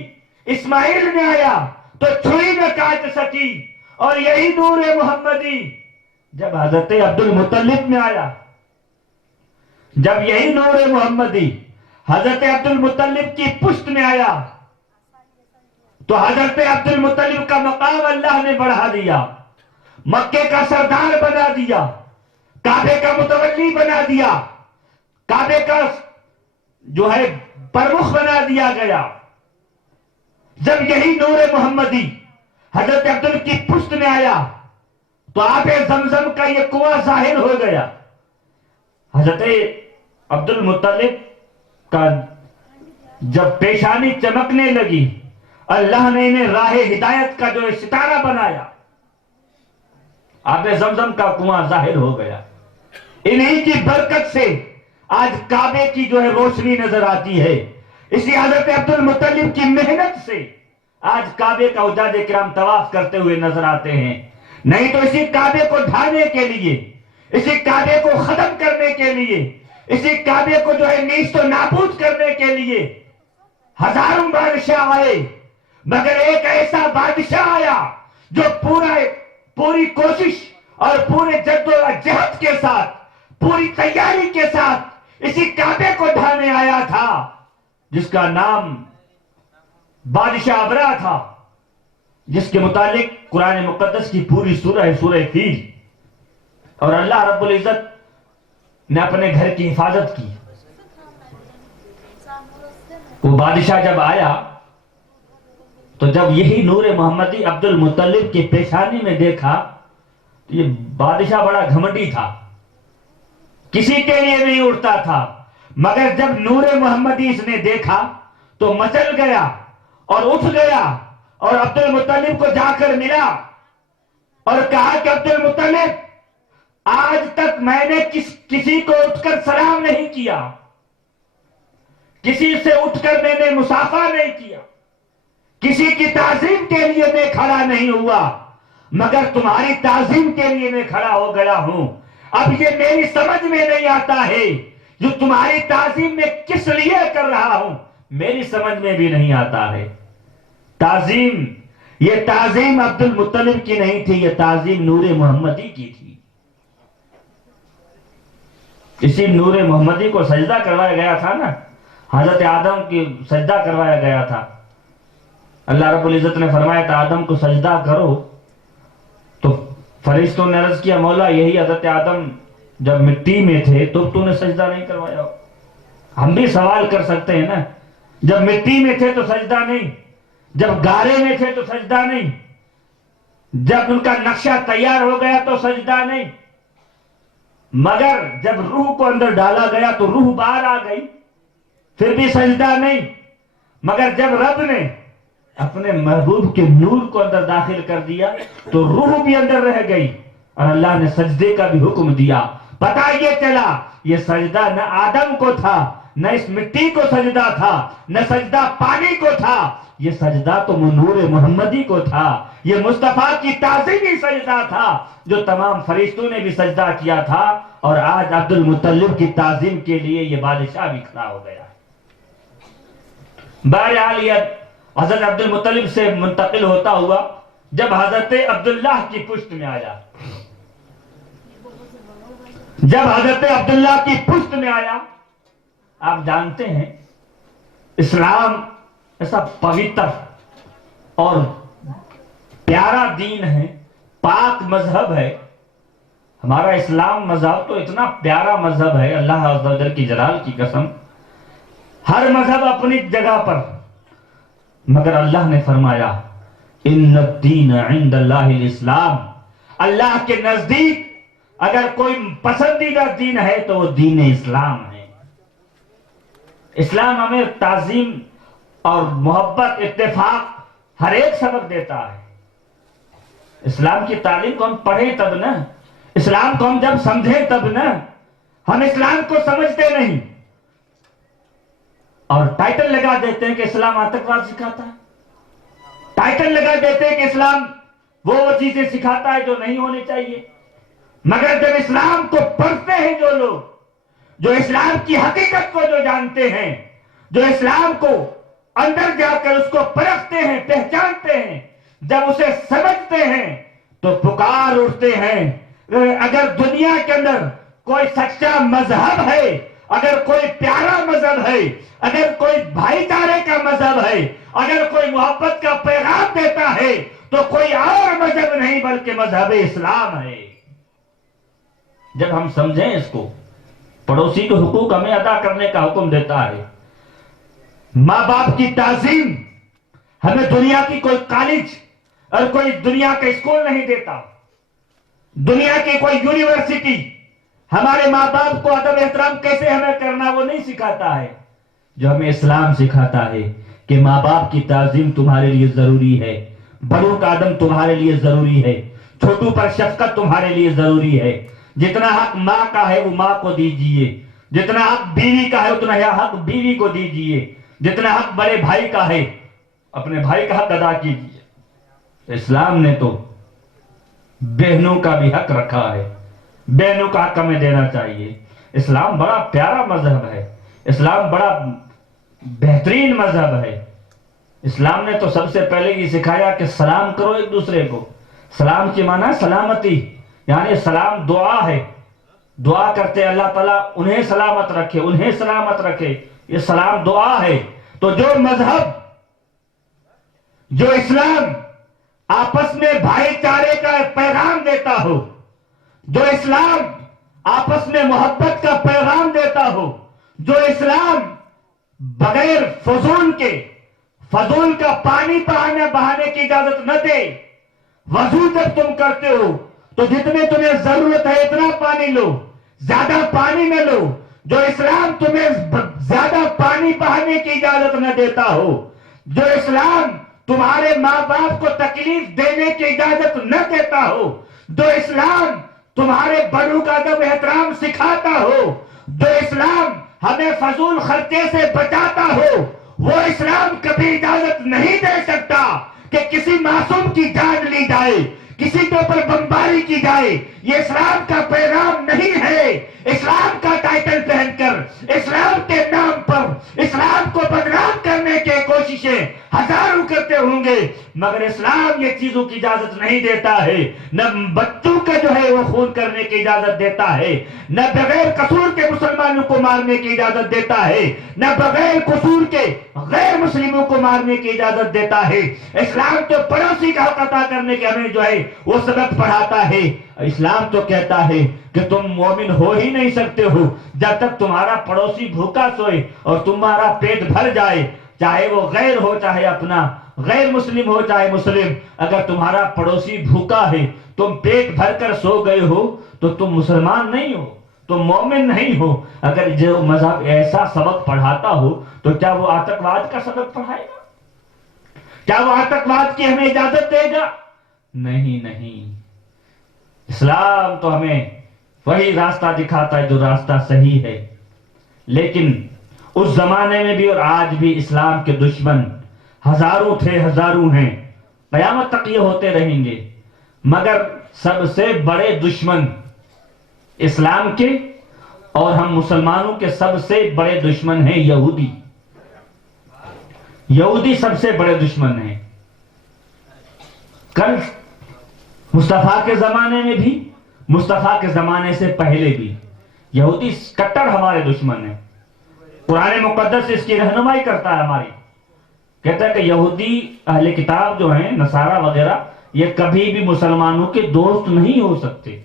اسماعیل میں آیا تو چھری نہ کاٹ سکی, اور یہی نور محمدی جب حضرت عبد المطلب میں آیا, جب یہی نور محمدی حضرت عبد المطلب کی پشت میں آیا تو حضرت عبد المطلب کا مقام اللہ نے بڑھا دیا, مکے کا سردار بنا دیا, کعبے کا متولی بنا دیا, کعبے کا جو ہے پرمخ بنا دیا گیا. جب یہی نور محمدی حضرت عبد کی پشت میں آیا تو آب زمزم کا یہ کنواں ظاہر ہو گیا. حضرت عبد المطلب کا جب پیشانی چمکنے لگی, اللہ نے انہیں راہ ہدایت کا جو ستارہ بنایا, آب زمزم کا کنواں ظاہر ہو گیا. انہی کی برکت سے آج کعبے کی جو ہے روشنی نظر آتی ہے. اسی حضرت عبد المطلب کی محنت سے آج کعبے کا حجاج کرام طواف کرتے ہوئے نظر آتے ہیں. نہیں تو اسی کعبے کو ڈھانے کے لیے, اسی کعبے کو ختم کرنے کے لیے, اسی کعبے کو جو ہے نیست و نابود کرنے کے لیے ہزاروں بادشاہ آئے, مگر ایک ایسا بادشاہ آیا جو پوری کوشش اور پورے جد و جہد کے ساتھ, پوری تیاری کے ساتھ اسی کعبے کو ڈھانے آیا تھا, جس کا نام بادشاہ ابرا تھا, جس کے متعلق قرآن مقدس کی پوری سورہ ہے سورہ فیل. اور اللہ رب العزت نے اپنے گھر کی حفاظت کی. وہ بادشاہ جب آیا تو جب یہی نور محمدی عبد المطلب کی پیشانی میں دیکھا تو یہ بادشاہ بڑا گھمنڈی تھا, کسی کے لیے نہیں اٹھتا تھا, مگر جب نور محمدی اس نے دیکھا تو مچل گیا اور اٹھ گیا اور عبد المطلب کو جا کر ملا اور کہا کہ عبد المطلب آج تک میں نے کسی کو اٹھ کر سلام نہیں کیا, کسی سے اٹھ کر میں نے مصافحہ نہیں کیا, کسی کی تعظیم کے لیے میں کھڑا نہیں ہوا, مگر تمہاری تعظیم کے لیے میں کھڑا ہو گیا ہوں. اب یہ میری سمجھ میں نہیں آتا ہے جو تمہاری تعظیم میں کس لیے کر رہا ہوں, میری سمجھ میں بھی نہیں آتا ہے. تعظیم, یہ تعظیم عبد المطلب کی نہیں تھی, یہ تعظیم نور محمدی کی تھی. اسی نور محمدی کو سجدہ کروایا گیا تھا نا, حضرت آدم کی سجدہ کروایا گیا تھا. اللہ رب العزت نے فرمایا تھا آدم کو سجدہ کرو, تو فرشتوں نے عرض کیا مولا یہی حضرت آدم جب مٹی میں تھے تو نے سجدہ نہیں کروایا. ہم بھی سوال کر سکتے ہیں نا, جب مٹی میں تھے تو سجدہ نہیں, جب گارے میں تھے تو سجدہ نہیں, جب ان کا نقشہ تیار ہو گیا تو سجدہ نہیں, مگر جب روح کو اندر ڈالا گیا تو روح باہر آ گئی, پھر بھی سجدہ نہیں. مگر جب رب نے اپنے محبوب کے نور کو اندر داخل کر دیا تو روح بھی اندر رہ گئی اور اللہ نے سجدے کا بھی حکم دیا. پتہ یہ چلا یہ سجدہ نہ آدم کو تھا, نہ اس مٹی کو سجدہ تھا, نہ سجدہ پانی کو تھا, یہ سجدہ تو نور محمدی کو تھا. یہ مصطفیٰ کی تعظیمی سجدہ تھا جو تمام فرشتوں نے بھی سجدہ کیا تھا, اور آج عبد المطلب کی تعظیم کے لیے یہ بادشاہ بھی کھڑا ہو گیا. بہرحال یہ حضرت عبد المطلب سے منتقل ہوتا ہوا جب حضرت عبداللہ کی پشت میں آیا, جب حضرت عبداللہ کی پشت میں آیا. آپ جانتے ہیں اسلام ایسا پوتر اور پیارا دین ہے, پاک مذہب ہے. ہمارا اسلام مذہب تو اتنا پیارا مذہب ہے, اللہ عز و جل کی جلال کی قسم, ہر مذہب اپنی جگہ پر, مگر اللہ نے فرمایا ان الدین عند اللہ الاسلام, اللہ کے نزدیک اگر کوئی پسندیدہ دین ہے تو وہ دین اسلام ہے. اسلام ہمیں تعظیم اور محبت, اتفاق ہر ایک سبق دیتا ہے. اسلام کی تعلیم کو ہم پڑھیں تب نا, اسلام کو ہم جب سمجھیں تب نا. ہم اسلام کو سمجھتے نہیں اور ٹائٹل لگا دیتے ہیں کہ اسلام آتنکواد سکھاتا ہے, ٹائٹل لگا دیتے ہیں کہ اسلام وہ چیزیں سکھاتا ہے جو نہیں ہونی چاہیے. مگر جب اسلام کو پڑھتے ہیں جو لوگ, جو اسلام کی حقیقت کو جو جانتے ہیں, جو اسلام کو اندر جا کر اس کو پرکھتے ہیں, پہچانتے ہیں, جب اسے سمجھتے ہیں تو پکار اٹھتے ہیں اگر دنیا کے اندر کوئی سچا مذہب ہے, اگر کوئی پیارا مذہب ہے, اگر کوئی بھائی چارے کا مذہب ہے, اگر کوئی محبت کا پیغام دیتا ہے تو کوئی اور مذہب نہیں بلکہ مذہب اسلام ہے. جب ہم سمجھیں اس کو, پڑوسی کے حقوق ہمیں ادا کرنے کا حکم دیتا ہے, ماں باپ کی تعظیم ہمیں دنیا کی کوئی کالج اور کوئی دنیا کا اسکول نہیں دیتا, دنیا کی کوئی یونیورسٹی ہمارے ماں باپ کو ادب احترام کیسے ہمیں کرنا وہ نہیں سکھاتا ہے. جو ہمیں اسلام سکھاتا ہے کہ ماں باپ کی تعظیم تمہارے لیے ضروری ہے, بڑوں کا ادب تمہارے لیے ضروری ہے, چھوٹوں پر شفقت تمہارے لیے ضروری ہے. جتنا حق ماں کا ہے وہ ماں کو دیجئے, جتنا حق بیوی کا ہے اتنا حق بیوی کو دیجئے, جتنا حق بڑے بھائی کا ہے اپنے بھائی کا حق ادا کیجئے. اسلام نے تو بہنوں کا بھی حق رکھا ہے, بہنوں کا حق ہمیں دینا چاہیے. اسلام بڑا پیارا مذہب ہے, اسلام بڑا بہترین مذہب ہے. اسلام نے تو سب سے پہلے یہ سکھایا کہ سلام کرو ایک دوسرے کو. سلام کی معنی سلامتی, یعنی سلام دعا ہے, دعا کرتے اللہ تعالیٰ انہیں سلامت رکھے, انہیں سلامت رکھے, یہ سلام دعا ہے. تو جو مذہب, جو اسلام آپس میں بھائی چارے کا پیغام دیتا ہو, جو اسلام آپس میں محبت کا پیغام دیتا ہو، جو اسلام بغیر فضول کا پانی بہانے کی اجازت نہ دے. وضو جب تم کرتے ہو تو جتنے تمہیں ضرورت ہے اتنا پانی لو، زیادہ پانی نہ لو. جو اسلام تمہیں زیادہ پانی بہانے کی اجازت نہ دیتا ہو، جو اسلام تمہارے ماں باپ کو تکلیف دینے کی اجازت نہ دیتا ہو، جو اسلام تمہارے بڑوں کا ادب احترام سکھاتا ہو، جو اسلام ہمیں فضول خرچے سے بچاتا ہو، وہ اسلام کبھی اجازت نہیں دے سکتا کہ کسی معصوم کی جان لی جائے، کسی کے اوپر بمباری کی جائے. یہ اسلام کا پیغام نہیں ہے. اسلام کا ٹائٹل پہن کر اسلام کے نام پر اسلام کو بدنام کرنے کی کوششیں ہزاروں کرتے ہوں گے، مگر اسلام یہ چیزوں کی اجازت نہیں دیتا ہے. نہ بچوں کا جو ہے وہ خون کرنے کی اجازت دیتا ہے، نہ بغیر قصور کے مسلمانوں کو مارنے کی اجازت دیتا ہے، نہ بغیر قصور کے غیر مسلموں کو مارنے کی اجازت دیتا ہے. اسلام تو پڑوسی کا حق ادا کرنے کے ہمیں جو ہے وہ سبق پڑھاتا ہے. اسلام تو کہتا ہے کہ تم مومن ہو ہی نہیں سکتے ہو جب تک تمہارا پڑوسی بھوکا سوئے اور تمہارا پیٹ بھر جائے، چاہے وہ غیر ہو چاہے اپنا، غیر مسلم ہو چاہے مسلم. اگر تمہارا پڑوسی بھوکا ہے، تم پیٹ بھر کر سو گئے ہو تو تم مسلمان نہیں ہو، تم مومن نہیں ہو. اگر جو مذہب ایسا سبق پڑھاتا ہو تو کیا وہ آتنکواد کا سبق پڑھائے گا؟ کیا وہ آتنکواد کی ہمیں اجازت دے گا؟ نہیں. اسلام تو ہمیں وہی راستہ دکھاتا ہے جو راستہ صحیح ہے. لیکن اس زمانے میں بھی اور آج بھی اسلام کے دشمن ہزاروں تھے، ہزاروں ہیں، قیامت تک یہ ہوتے رہیں گے. مگر سب سے بڑے دشمن اسلام کے اور ہم مسلمانوں کے سب سے بڑے دشمن ہیں یہودی. یہودی سب سے بڑے دشمن ہیں. کل مصطفیٰ کے زمانے میں بھی، مصطفیٰ کے زمانے سے پہلے بھی یہودی کٹر ہمارے دشمن ہیں. قرآن مقدس اس کی رہنمائی کرتا ہے ہماری. کہتا ہے کہ یہودی اہل کتاب جو ہیں، نصارہ وغیرہ، یہ کبھی بھی مسلمانوں کے دوست نہیں ہو سکتے.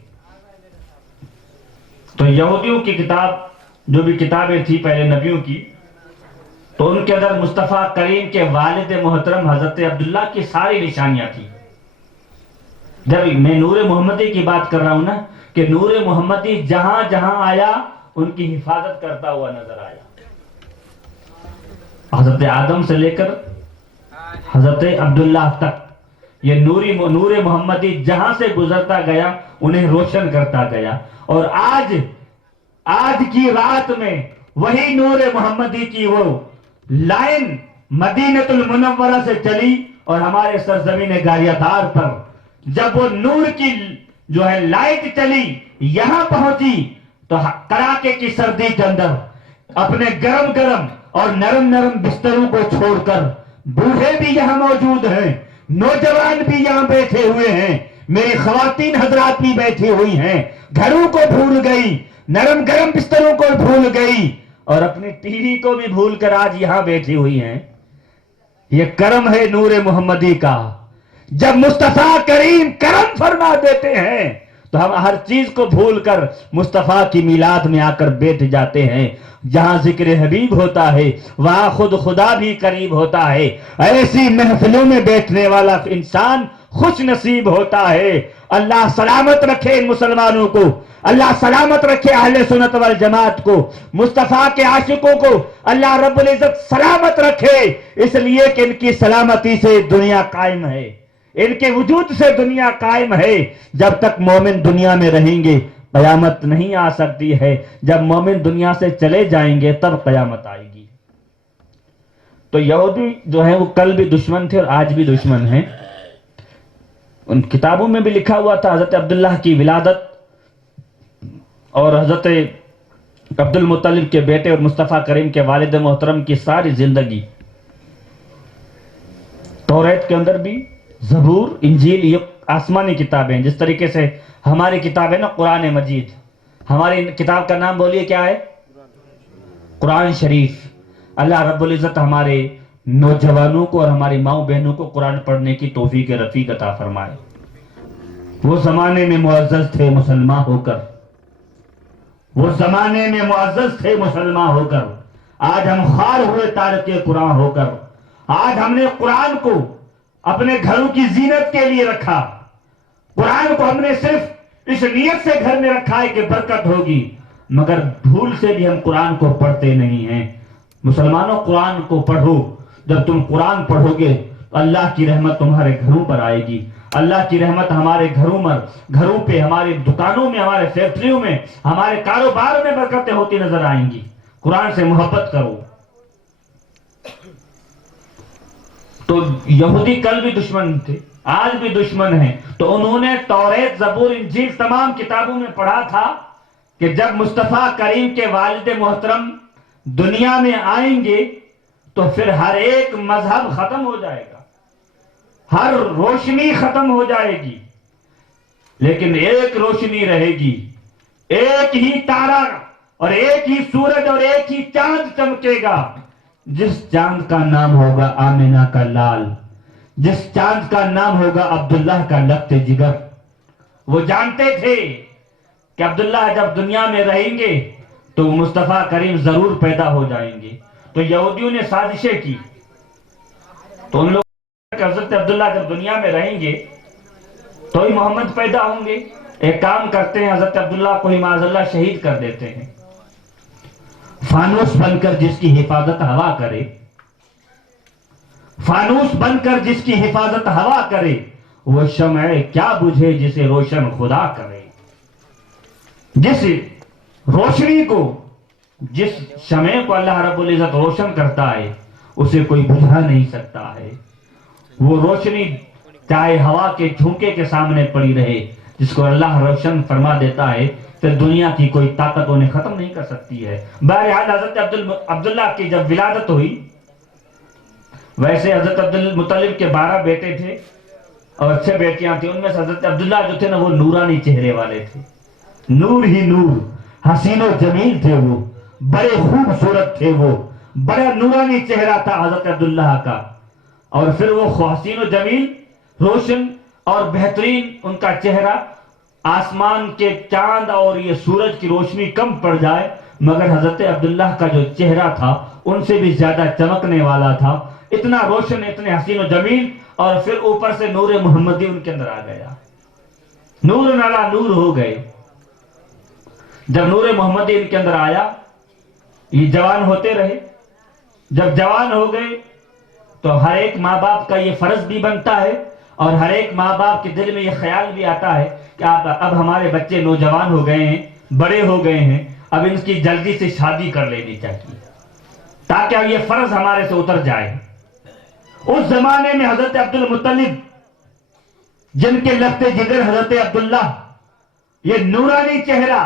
تو یہودیوں کی کتاب، جو بھی کتابیں تھی پہلے نبیوں کی، تو ان کے اندر مصطفیٰ کریم کے والد محترم حضرت عبداللہ کی ساری نشانیاں تھیں. جب میں نور محمدی کی بات کر رہا ہوں نا، کہ نور محمدی جہاں جہاں آیا ان کی حفاظت کرتا ہوا نظر آیا. حضرت آدم سے لے کر حضرت عبداللہ تک یہ نور محمدی جہاں سے گزرتا گیا انہیں روشن کرتا گیا. اور آج کی رات میں وہی نور محمدی کی وہ لائن مدینۃ المنورہ سے چلی اور ہمارے سرزمین گاریادار پر جب وہ نور کی جو ہے لائٹ چلی، یہاں پہنچی تو کڑاکے کی سردی کے اندر اپنے گرم گرم اور نرم نرم بستروں کو چھوڑ کر بوڑھے بھی یہاں موجود ہیں، نوجوان بھی یہاں بیٹھے ہوئے ہیں، میری خواتین حضرات بھی بیٹھی ہوئی ہیں، گھروں کو بھول گئی، نرم گرم بستروں کو بھول گئی اور اپنی ٹی وی کو بھی بھول کر آج یہاں بیٹھی ہوئی ہیں. یہ کرم ہے نور محمدی کا. جب مصطفیٰ کریم کرم فرما دیتے ہیں تو ہم ہر چیز کو بھول کر مصطفیٰ کی میلاد میں آ کر بیٹھ جاتے ہیں. جہاں ذکر حبیب ہوتا ہے وہاں خود خدا بھی قریب ہوتا ہے. ایسی محفلوں میں بیٹھنے والا انسان خوش نصیب ہوتا ہے. اللہ سلامت رکھے ان مسلمانوں کو، اللہ سلامت رکھے اہل سنت والجماعت کو، مصطفیٰ کے عاشقوں کو اللہ رب العزت سلامت رکھے، اس لیے کہ ان کی سلامتی سے دنیا قائم ہے، ان کے وجود سے دنیا قائم ہے. جب تک مومن دنیا میں رہیں گے قیامت نہیں آ سکتی ہے. جب مومن دنیا سے چلے جائیں گے تب قیامت آئے گی. تو یہودی جو ہے وہ کل بھی دشمن تھے اور آج بھی دشمن ہیں. ان کتابوں میں بھی لکھا ہوا تھا حضرت عبداللہ کی ولادت اور حضرت عبد المطلب کے بیٹے اور مصطفیٰ کریم کے والد محترم کی ساری زندگی. توریت کے اندر بھی، زبور، انجیل، یہ آسمانی کتابیں، جس طریقے سے ہماری کتاب ہے نا قرآن مجید. ہماری کتاب کا نام بولیے کیا ہے؟ قرآن شریف. اللہ رب العزت ہمارے نوجوانوں کو اور ہماری ماؤں بہنوں کو قرآن پڑھنے کی توفیق رفیق عطا فرمائے. وہ زمانے میں معزز تھے مسلمان ہو کر، وہ زمانے میں معزز تھے مسلمان ہو کر، آج ہم خوار ہوئے تارک قرآن ہو کر۔ آج ہم نے قرآن کو اپنے گھروں کی زینت کے لیے رکھا، قرآن کو ہم نے صرف اس نیت سے گھر میں رکھا ہے کہ برکت ہوگی، مگر بھول سے بھی ہم قرآن کو پڑھتے نہیں ہیں۔ مسلمانوں، قرآن کو پڑھو۔ جب تم قرآن پڑھو گے تو اللہ کی رحمت تمہارے گھروں پر آئے گی۔ اللہ کی رحمت ہمارے گھروں پہ، ہمارے دکانوں میں، ہمارے فیکٹریوں میں، ہمارے کاروبار میں برکتیں ہوتی نظر آئیں گی۔ قرآن سے محبت کرو۔ تو یہودی کل بھی دشمن تھے، آج بھی دشمن ہیں، تو انہوں نے توریت، زبور، انجیل تمام کتابوں میں پڑھا تھا کہ جب مصطفیٰ کریم کے والد محترم دنیا میں آئیں گے تو پھر ہر ایک مذہب ختم ہو جائے گا، ہر روشنی ختم ہو جائے گی، لیکن ایک روشنی رہے گی، ایک ہی تارا اور ایک ہی سورج اور ایک ہی چاند چمکے گا، جس چاند کا نام ہوگا آمنہ کا لال، جس چاند کا نام ہوگا عبداللہ کا لخت جگر۔ وہ جانتے تھے کہ عبداللہ جب دنیا میں رہیں گے تو مصطفیٰ کریم ضرور پیدا ہو جائیں گے۔ تو یہودیوں نے سازشیں کی، تو ان لوگوں کہ حضرت عبداللہ جب دنیا میں رہیں گے تو ہی محمد پیدا ہوں گے۔ ایک کام کرتے ہیں، حضرت عبداللہ کو ہی معاذ اللہ شہید کر دیتے ہیں۔ فانوس بن کر جس کی حفاظت ہوا کرے، فانوس بن کر جس کی حفاظت ہوا کرے، وہ شمع کیا بجھے جسے روشن خدا کرے۔ جس روشنی کو، جس شمع کو اللہ رب العزت روشن کرتا ہے، اسے کوئی بجھا نہیں سکتا ہے۔ وہ روشنی چاہے ہوا کے جھونکے کے سامنے پڑی رہے، جس کو اللہ روشن فرما دیتا ہے، پھر دنیا کی کوئی طاقت انہیں ختم نہیں کر سکتی ہے۔ بہرحال حضرت عبداللہ کی جب ولادت ہوئی، ویسے حضرت عبد المطلب کے 12 بیٹے تھے اور 6 بیٹیاں تھیں، ان میں سے حضرت عبداللہ جو تھے نا، وہ نورانی چہرے والے تھے، نور ہی نور، حسین و جمیل تھے، وہ بڑے خوبصورت تھے، وہ بڑا نورانی چہرہ تھا حضرت عبداللہ کا۔ اور پھر وہ حسین و جمیل، روشن اور بہترین ان کا چہرہ، آسمان کے چاند اور یہ سورج کی روشنی کم پڑ جائے، مگر حضرت عبداللہ کا جو چہرہ تھا ان سے بھی زیادہ چمکنے والا تھا، اتنا روشن، اتنے حسین و جمیل، اور پھر اوپر سے نور محمدی ان کے اندر آ گیا، نور نالا نور ہو گئے۔ جب نور محمدی ان کے اندر آیا، یہ جوان ہوتے رہے، جب جوان ہو گئے تو ہر ایک ماں باپ کا یہ فرض بھی بنتا ہے، اور ہر ایک ماں باپ کے دل میں یہ خیال بھی آتا ہے کہ اب ہمارے بچے نوجوان ہو گئے ہیں، بڑے ہو گئے ہیں، اب ان کی جلدی سے شادی کر لینی چاہیے تاکہ اب یہ فرض ہمارے سے اتر جائے۔ اس زمانے میں حضرت عبد المطلب، جن کے لخت جگر حضرت عبداللہ، یہ نورانی چہرہ،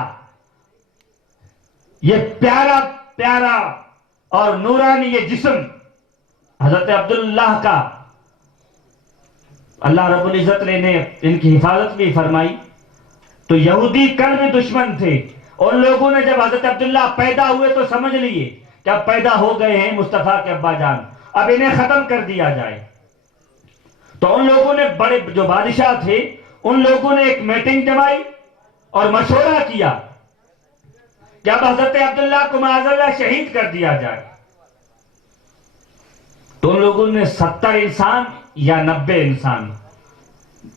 یہ پیارا پیارا اور نورانی یہ جسم حضرت عبداللہ کا، اللہ رب العزت نے ان کی حفاظت بھی فرمائی۔ تو یہودی کل بھی دشمن تھے، ان لوگوں نے جب حضرت عبداللہ پیدا ہوئے تو سمجھ لیے کہ اب پیدا ہو گئے ہیں مصطفیٰ کے ابا جان، اب انہیں ختم کر دیا جائے۔ تو ان لوگوں نے، بڑے جو بادشاہ تھے، ان لوگوں نے ایک میٹنگ جمائی اور مشورہ کیا کہ اب حضرت عبداللہ کو معاذ اللہ شہید کر دیا جائے۔ تو ان لوگوں نے 70 انسان یا 90 انسان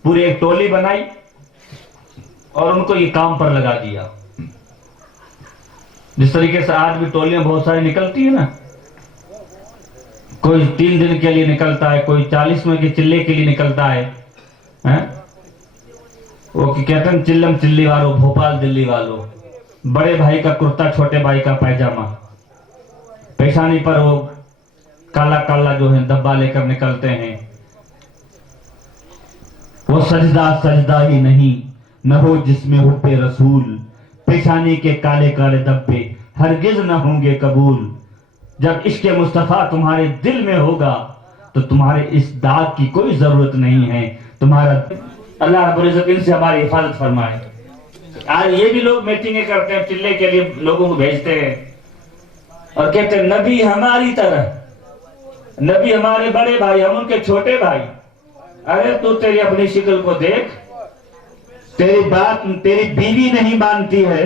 پورے ایک ٹولی بنائی اور ان کو یہ کام پر لگا دیا۔ جس طریقے سے آج بھی ٹولیاں بہت ساری نکلتی ہیں نا، کوئی 3 دن کے لیے نکلتا ہے، کوئی 40 کے چلے کے لیے نکلتا ہے، وہ کہتے ہیں چلم چلی والوں، بھوپال دلی والوں، بڑے بھائی کا کرتا، چھوٹے بھائی کا پیجامہ، پیشانی پر وہ کالا کالا جو ہے دبا لے کر نکلتے ہیں۔ وہ سجدہ سجدہ ہی نہیں، نہ ہو جس میں حب رسول، پیشانی کے کالے کالے دبے ہرگز نہ ہوں گے قبول۔ جب عشق مصطفیٰ تمہارے دل میں ہوگا تو تمہارے اس داغ کی کوئی ضرورت نہیں ہے، تمہارا اللہ رب العزت ان سے ہماری حفاظت فرمائے۔ آج یہ بھی لوگ میٹنگیں کرتے ہیں، چلے کے لیے لوگوں کو بھیجتے ہیں اور کہتے ہیں نبی ہماری طرح، نبی ہمارے بڑے بھائی، ہم ان کے چھوٹے بھائی۔ ارے تو تیری اپنی شکل کو دیکھ، تیری بات تیری بیوی نہیں مانتی ہے،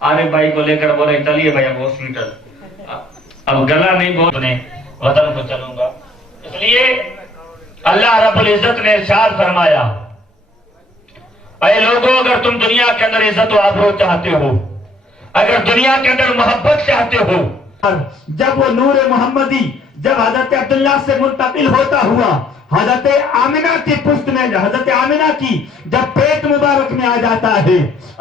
عارف بھائی کو لے کر بولے چلیے بھائی اب ہاسپٹل، اب گلا نہیں بولنے وطن کو چلوں گا۔ اس لیے اللہ رب العزت نے ارشاد فرمایا، اے لوگوں اگر تم دنیا کے اندر عزت و آبرو چاہتے ہو، اگر دنیا کے اندر محبت چاہتے ہو، جب وہ نور محمدی جب حضرت عبداللہ سے منتقل ہوتا ہوا حضرت آمنہ کی پشت میں، حضرت آمنہ کی جب پیٹ مبارک میں آ جاتا ہے،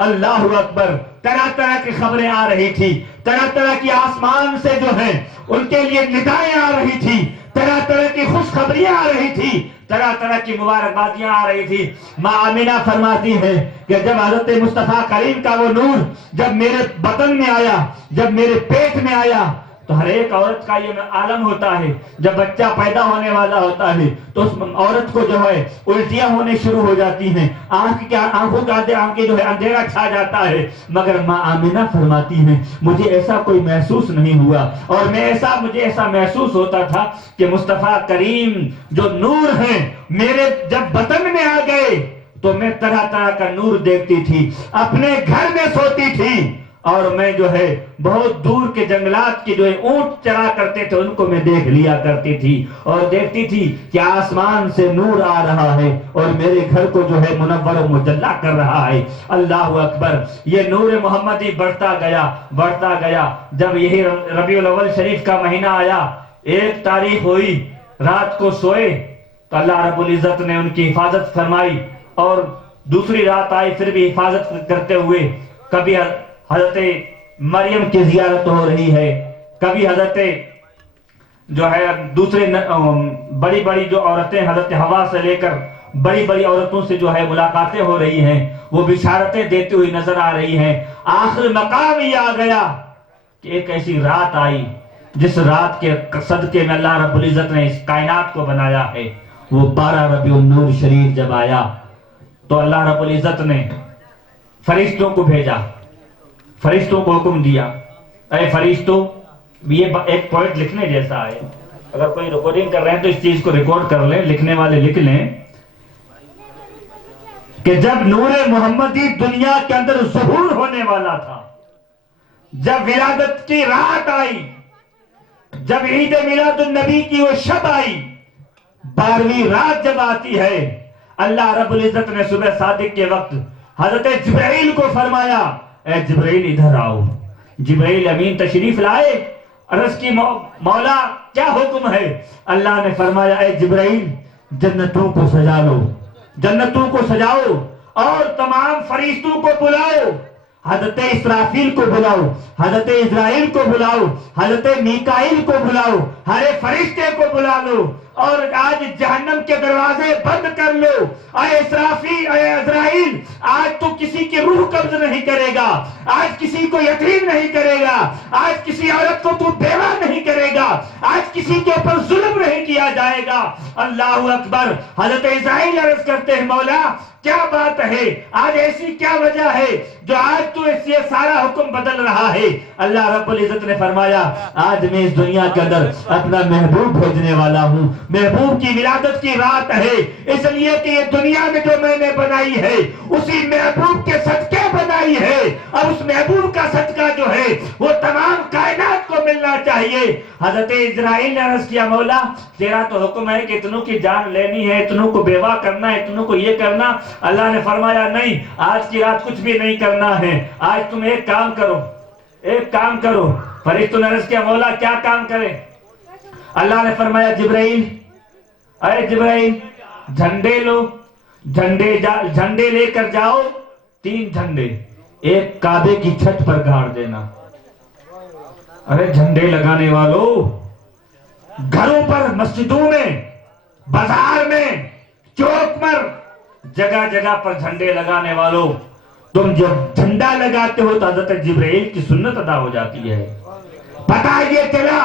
اللہ اکبر، طرح طرح کی خبریں آ رہی تھی، طرح طرح کی آسمان سے جو ہیں ان کے لیے ندائیں آ رہی تھی، طرح طرح کی خوشخبریاں آ رہی تھی، طرح طرح کی مبارکبادیاں آ رہی تھی۔ ماں آمنہ فرماتی ہے کہ جب حضرت مصطفیٰ کریم کا وہ نور جب میرے بدن میں آیا، جب میرے پیٹ میں آیا، تو ہر ایک عورت کا یہ عالم ہوتا ہے، جب بچہ پیدا ہونے والا ہوتا ہے تو اس عورت کو جو ہے الٹیاں ہونے شروع ہو جاتی ہیں، آنکھوں کا جو ہے اندھیرا چھا جاتا ہے، مگر ماں آمنہ فرماتی ہیں مجھے ایسا کوئی محسوس نہیں ہوا، اور مجھے ایسا محسوس ہوتا تھا کہ مصطفیٰ کریم جو نور ہیں میرے جب بدن میں آ گئے تو میں طرح طرح کا نور دیکھتی تھی، اپنے گھر میں سوتی تھی، اور میں جو ہے بہت دور کے جنگلات کے جو ہے اونٹ چرا کرتے تھے ان کو میں دیکھ لیا کرتی تھی، اور دیکھتی تھی کہ آسمان سے نور آ رہا ہے اور میرے گھر کو جو ہے منور و مجلہ کر رہا ہے۔ اللہ اکبر، یہ نور محمدی بڑھتا گیا۔ جب یہی ربیع الاول شریف کا مہینہ آیا، 1 تاریخ ہوئی، رات کو سوئے تو اللہ رب العزت نے ان کی حفاظت فرمائی، اور دوسری رات آئی پھر بھی حفاظت کرتے ہوئے، کبھی حضرت مریم کی زیارت ہو رہی ہے، کبھی حضرت جو ہے دوسرے بڑی بڑی جو عورتیں حضرت حوا سے لے کر بڑی بڑی عورتوں سے جو ہے ملاقاتیں ہو رہی ہیں، وہ بشارتیں دیتی ہوئی نظر آ رہی ہیں۔ آخر مقام یہ آ گیا کہ ایک ایسی رات آئی جس رات کے صدقے میں اللہ رب العزت نے اس کائنات کو بنایا ہے، وہ 12 ربیع النور شریف جب آیا تو اللہ رب العزت نے فرشتوں کو بھیجا، فرشتوں کو حکم دیا، اے فرشتوں، یہ ایک پوائنٹ لکھنے جیسا ہے، اگر کوئی ریکارڈنگ کر رہے ہیں تو اس چیز کو ریکارڈ کر لیں، لکھنے والے لکھ لیں کہ جب نور محمدی دنیا کے اندر ظہور ہونے والا تھا، جب ولادت کی رات آئی، جب عید میلاد النبی کی وہ شب آئی، 12ویں رات جب آتی ہے، اللہ رب العزت نے صبح صادق کے وقت حضرت جبرائیل کو فرمایا، اے جبرائیل ادھر آؤ۔ جبرائیل امین تشریف لائے، عرض کی مولا کیا حکم ہے؟ اللہ نے فرمایا، اے جبرائیل جنتوں کو سجا لو، جنتوں کو سجاؤ، اور تمام فرشتوں کو بلاؤ، حضرت اسرافیل کو بلاؤ، حضرت اسرائیل کو بلاؤ، حضرت میکائیل کو بلاؤ، ہر فرشتے کو بلا لو، اور آج جہنم کے دروازے بند کر لو۔ اے اسرافیل، اے اسرائیل، آج تو کسی کی روح قبض نہیں کرے گا، آج کسی کو یتیم نہیں کرے گا، آج کسی عورت کو تو بیوہ نہیں کرے گا، آج کسی کے اوپر ظلم نہیں کیا جائے گا۔ اللہ اکبر۔ حضرت اسرائیل عرض کرتے ہیں، مولا کیا بات ہے، آج ایسی کیا وجہ ہے جو آج تو یہ سارا حکم بدل رہا ہے؟ اللہ رب العزت نے فرمایا، آج میں اس دنیا کے اندر اپنا محبوب بھیجنے والا ہوں، محبوب کی ولادت کی رات ہے، اس لیے کہ یہ دنیا میں جو میں نے بنائی ہے اسی محبوب کے صدقے بنائی ہے، اور اس محبوب کا صدقہ جو ہے وہ تمام کائنات کو ملنا چاہیے۔ حضرت اسرائیل نے عرض کیا، مولا تیرا تو حکم ہے کہ اتنوں کی جان لینی ہے، اتنوں کو بیوہ کرنا ہے، اتنوں کو یہ کرنا۔ اللہ نے فرمایا، نہیں، آج کی رات کچھ بھی نہیں کرنا ہے، آج تم ایک کام کرو۔ فرشتوں نے عرض کیا، مولا کیا کام کریں؟ اللہ نے فرمایا، جبرائیل، اے جبرائیل جھنڈے لو، جھنڈے لے کر جاؤ، 3 جھنڈے، ایک کعبے کی چھت پر گاڑ دینا۔ ارے جھنڈے لگانے والوں، گھروں پر، مسجدوں میں، بازار میں، چوک پر، جگہ جگہ پر جھنڈے لگانے والوں، تم جب جھنڈا لگاتے ہو تو حضرت جبرائیل کی سنت ادا ہو جاتی ہے۔ پتہ یہ چلا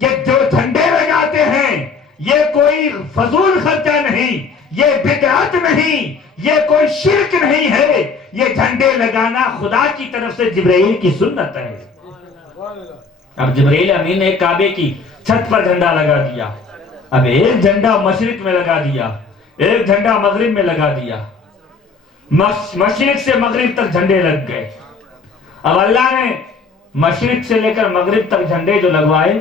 کہ جو جھنڈے لگاتے ہیں یہ کوئی فضول خرچہ نہیں، یہ بدعت نہیں، یہ کوئی شرک نہیں ہے، یہ جھنڈے لگانا خدا کی طرف سے جبرائیل کی سنت ہے۔ اب جبرائیل امین نے کعبے کی چھت پر جھنڈا لگا دیا، اب ایک جھنڈا مشرق میں لگا دیا، ایک جھنڈا مغرب میں لگا دیا، مشرق سے مغرب تک جھنڈے لگ گئے۔ اب اللہ نے مشرق سے لے کر مغرب تک جھنڈے جو لگوائے،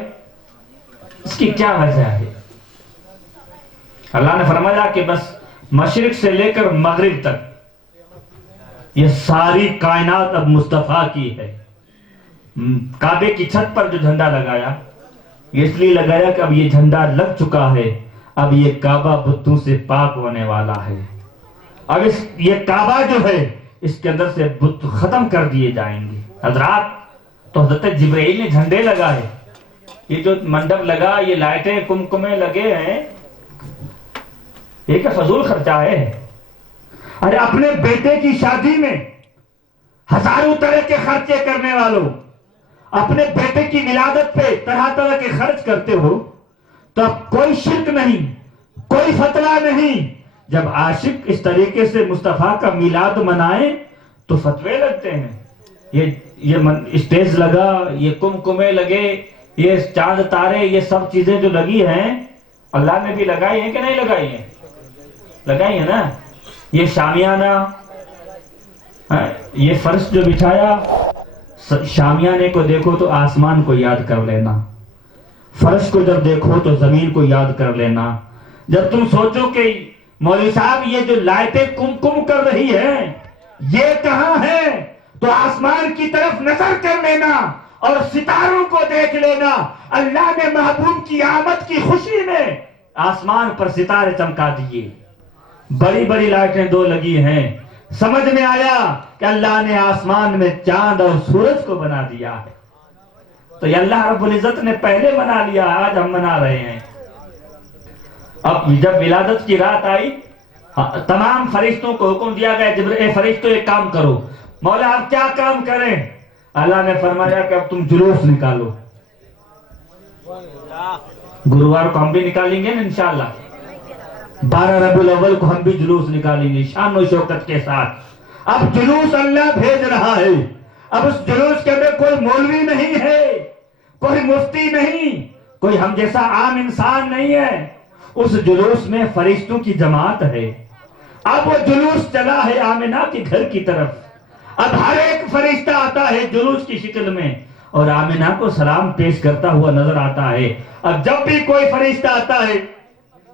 اس کی کیا وجہ ہے؟ اللہ نے فرمایا کہ بس مشرق سے لے کر مغرب تک یہ ساری کائنات اب مصطفیٰ کی ہے۔ کعبے کی چھت پر جو جھنڈا لگایا، یہ اس لیے لگایا کہ اب یہ جھنڈا لگ چکا ہے، اب یہ کعبہ بتوں سے پاک ہونے والا ہے۔ اب یہ کعبہ جو ہے اس کے اندر سے بت ختم کر دیے جائیں گے۔ حضرات، تو حضرت جبرائیل نے جھنڈے لگائے، یہ جو منڈپ لگا، یہ لائٹیں کمکمے لگے ہیں، یہ کیا فضول خرچہ ہے؟ ارے اپنے بیٹے کی شادی میں ہزاروں طرح کے خرچے کرنے والوں، اپنے بیٹے کی ولادت پہ طرح طرح کے خرچ کرتے ہو، تو اب کوئی شرک نہیں، کوئی فتویٰ نہیں۔ جب عاشق اس طریقے سے مصطفیٰ کا میلاد منائے تو فتوے لگتے ہیں۔ یہ اسٹیج لگا، یہ کمکمے لگے، یہ چاند تارے، یہ سب چیزیں جو لگی ہیں، اللہ نے بھی لگائی ہیں کہ نہیں لگائی ہیں؟ لگائی ہیں نا۔ یہ شامیانہ، یہ فرش جو بچھایا، شامیانے کو دیکھو تو آسمان کو یاد کر لینا، فرش کو جب دیکھو تو زمین کو یاد کر لینا۔ جب تم سوچو کہ مولوی صاحب یہ جو لائٹیں کم کر رہی ہیں یہ کہاں ہے، تو آسمان کی طرف نظر کر لینا اور ستاروں کو دیکھ لینا۔ اللہ نے محبوب کی آمد کی خوشی میں آسمان پر ستارے چمکا دیے، بڑی بڑی لائٹیں دو لگی ہیں۔ سمجھ میں آیا کہ اللہ نے آسمان میں چاند اور سورج کو بنا دیا ہے، تو یہ اللہ رب العزت نے پہلے بنا لیا، آج ہم منا رہے ہیں۔ اب جب ولادت کی رات آئی، تمام فرشتوں کو حکم دیا گیا، اے فرشتوں ایک کام کرو۔ مولا آپ کیا کام کریں؟ اللہ نے فرمایا کہ اب تم جلوس نکالو۔ گروار کو ہم بھی نکالیں گے نا انشاءاللہ، 12 ربیع الاول کو ہم بھی جلوس نکالیں گے شان و شوکت کے ساتھ۔ اب جلوس اللہ بھیج رہا ہے، اب اس جلوس کے اندر کوئی مولوی نہیں ہے، کوئی مفتی نہیں، کوئی ہم جیسا عام انسان نہیں ہے، اس جلوس میں فرشتوں کی جماعت ہے۔ اب وہ جلوس چلا ہے آمنہ کے گھر کی طرف، اب ہر ایک فرشتہ آتا ہے جلوس کی شکل میں اور آمنہ کو سلام پیش کرتا ہوا نظر آتا ہے۔ اب جب بھی کوئی فرشتہ آتا ہے،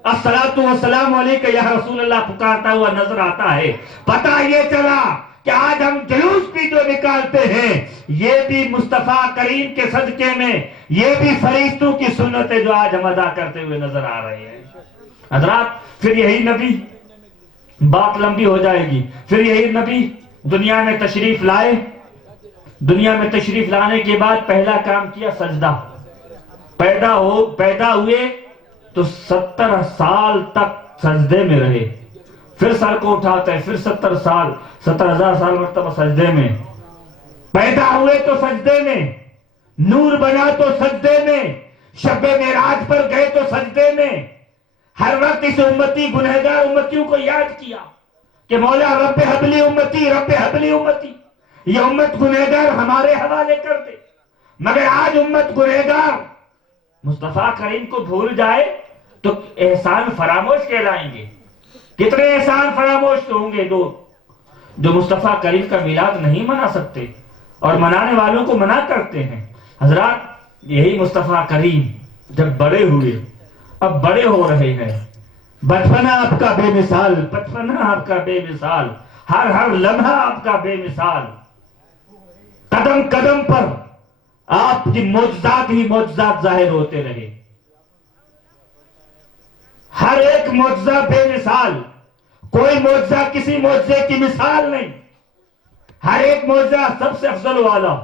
الصلاۃ والسلام علیکہ یا رسول اللہ پکارتا ہوا نظر آتا ہے، پتہ یہ چلا کہ آج ہم جلوس بھی جو نکالتے ہیں یہ بھی مصطفیٰ کریم کے صدقے میں، یہ بھی فرشتوں کی سنتیں جو آج ہم ادا کرتے ہوئے نظر آ رہے ہیں۔ حضرات، پھر یہی نبی، بات لمبی ہو جائے گی، پھر یہی نبی دنیا میں تشریف لائے، دنیا میں تشریف لانے کے بعد پہلا کام کیا سجدہ۔ پیدا ہوئے تو 70 سال تک سجدے میں رہے، پھر سر کو اٹھاتے ہیں، پھر 70,000 سال مرتبہ سجدے میں۔ پیدا ہوئے تو سجدے میں، نور بنا تو سجدے میں، شب معراج پر گئے تو سجدے میں۔ ہر وقت اس امتی گنہگار امتیوں کو یاد کیا کہ مولا رب حبلی امتی، رب حبلی امتی، یہ امت گنہگار ہمارے حوالے کر دے۔ مگر آج امت گنہگار مصطفیٰ کریم کو بھول جائے تو احسان فراموش کہلائیں گے۔ کتنے احسان فراموش ہوں گے جو مصطفیٰ کریم کا میلاد نہیں منا سکتے اور منانے والوں کو منع کرتے ہیں۔ حضرات، یہی مصطفیٰ کریم جب بڑے ہوئے، اب بڑے ہو رہے ہیں، بچپنا آپ کا بے مثال، بچپنا آپ کا بے مثال، ہر لمحہ آپ کا بے مثال، قدم قدم پر آپ کی معجزات ہی معجزات ظاہر ہوتے رہے، ہر ایک معجزہ بے مثال، کوئی معجزہ کسی معجزے کی مثال نہیں، ہر ایک معجزہ سب سے افضل والا۔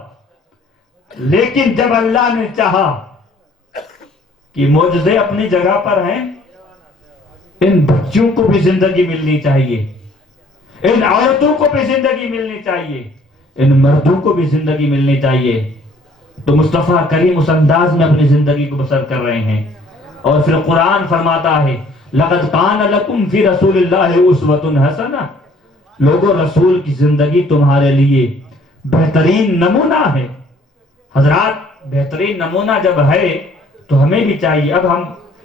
لیکن جب اللہ نے چاہا کہ معجزے اپنی جگہ پر ہیں، ان بچوں کو بھی زندگی ملنی چاہیے، ان عورتوں کو بھی زندگی ملنی چاہیے، ان مردوں کو بھی زندگی ملنی چاہیے، تو مصطفیٰ کریم اس انداز میں اپنی زندگی کو بسر کر رہے ہیں۔ اور پھر قرآن فرماتا ہے لَقَدْ كَانَ لَكُمْ فِي رَسُولِ اللَّهِ أُسْوَةٌ حَسَنَةٌ، لوگوں رسول کی زندگی تمہارے لیے بہترین نمونہ ہے۔ حضرات، بہترین نمونہ جب ہے تو ہمیں بھی چاہیے۔ اب ہم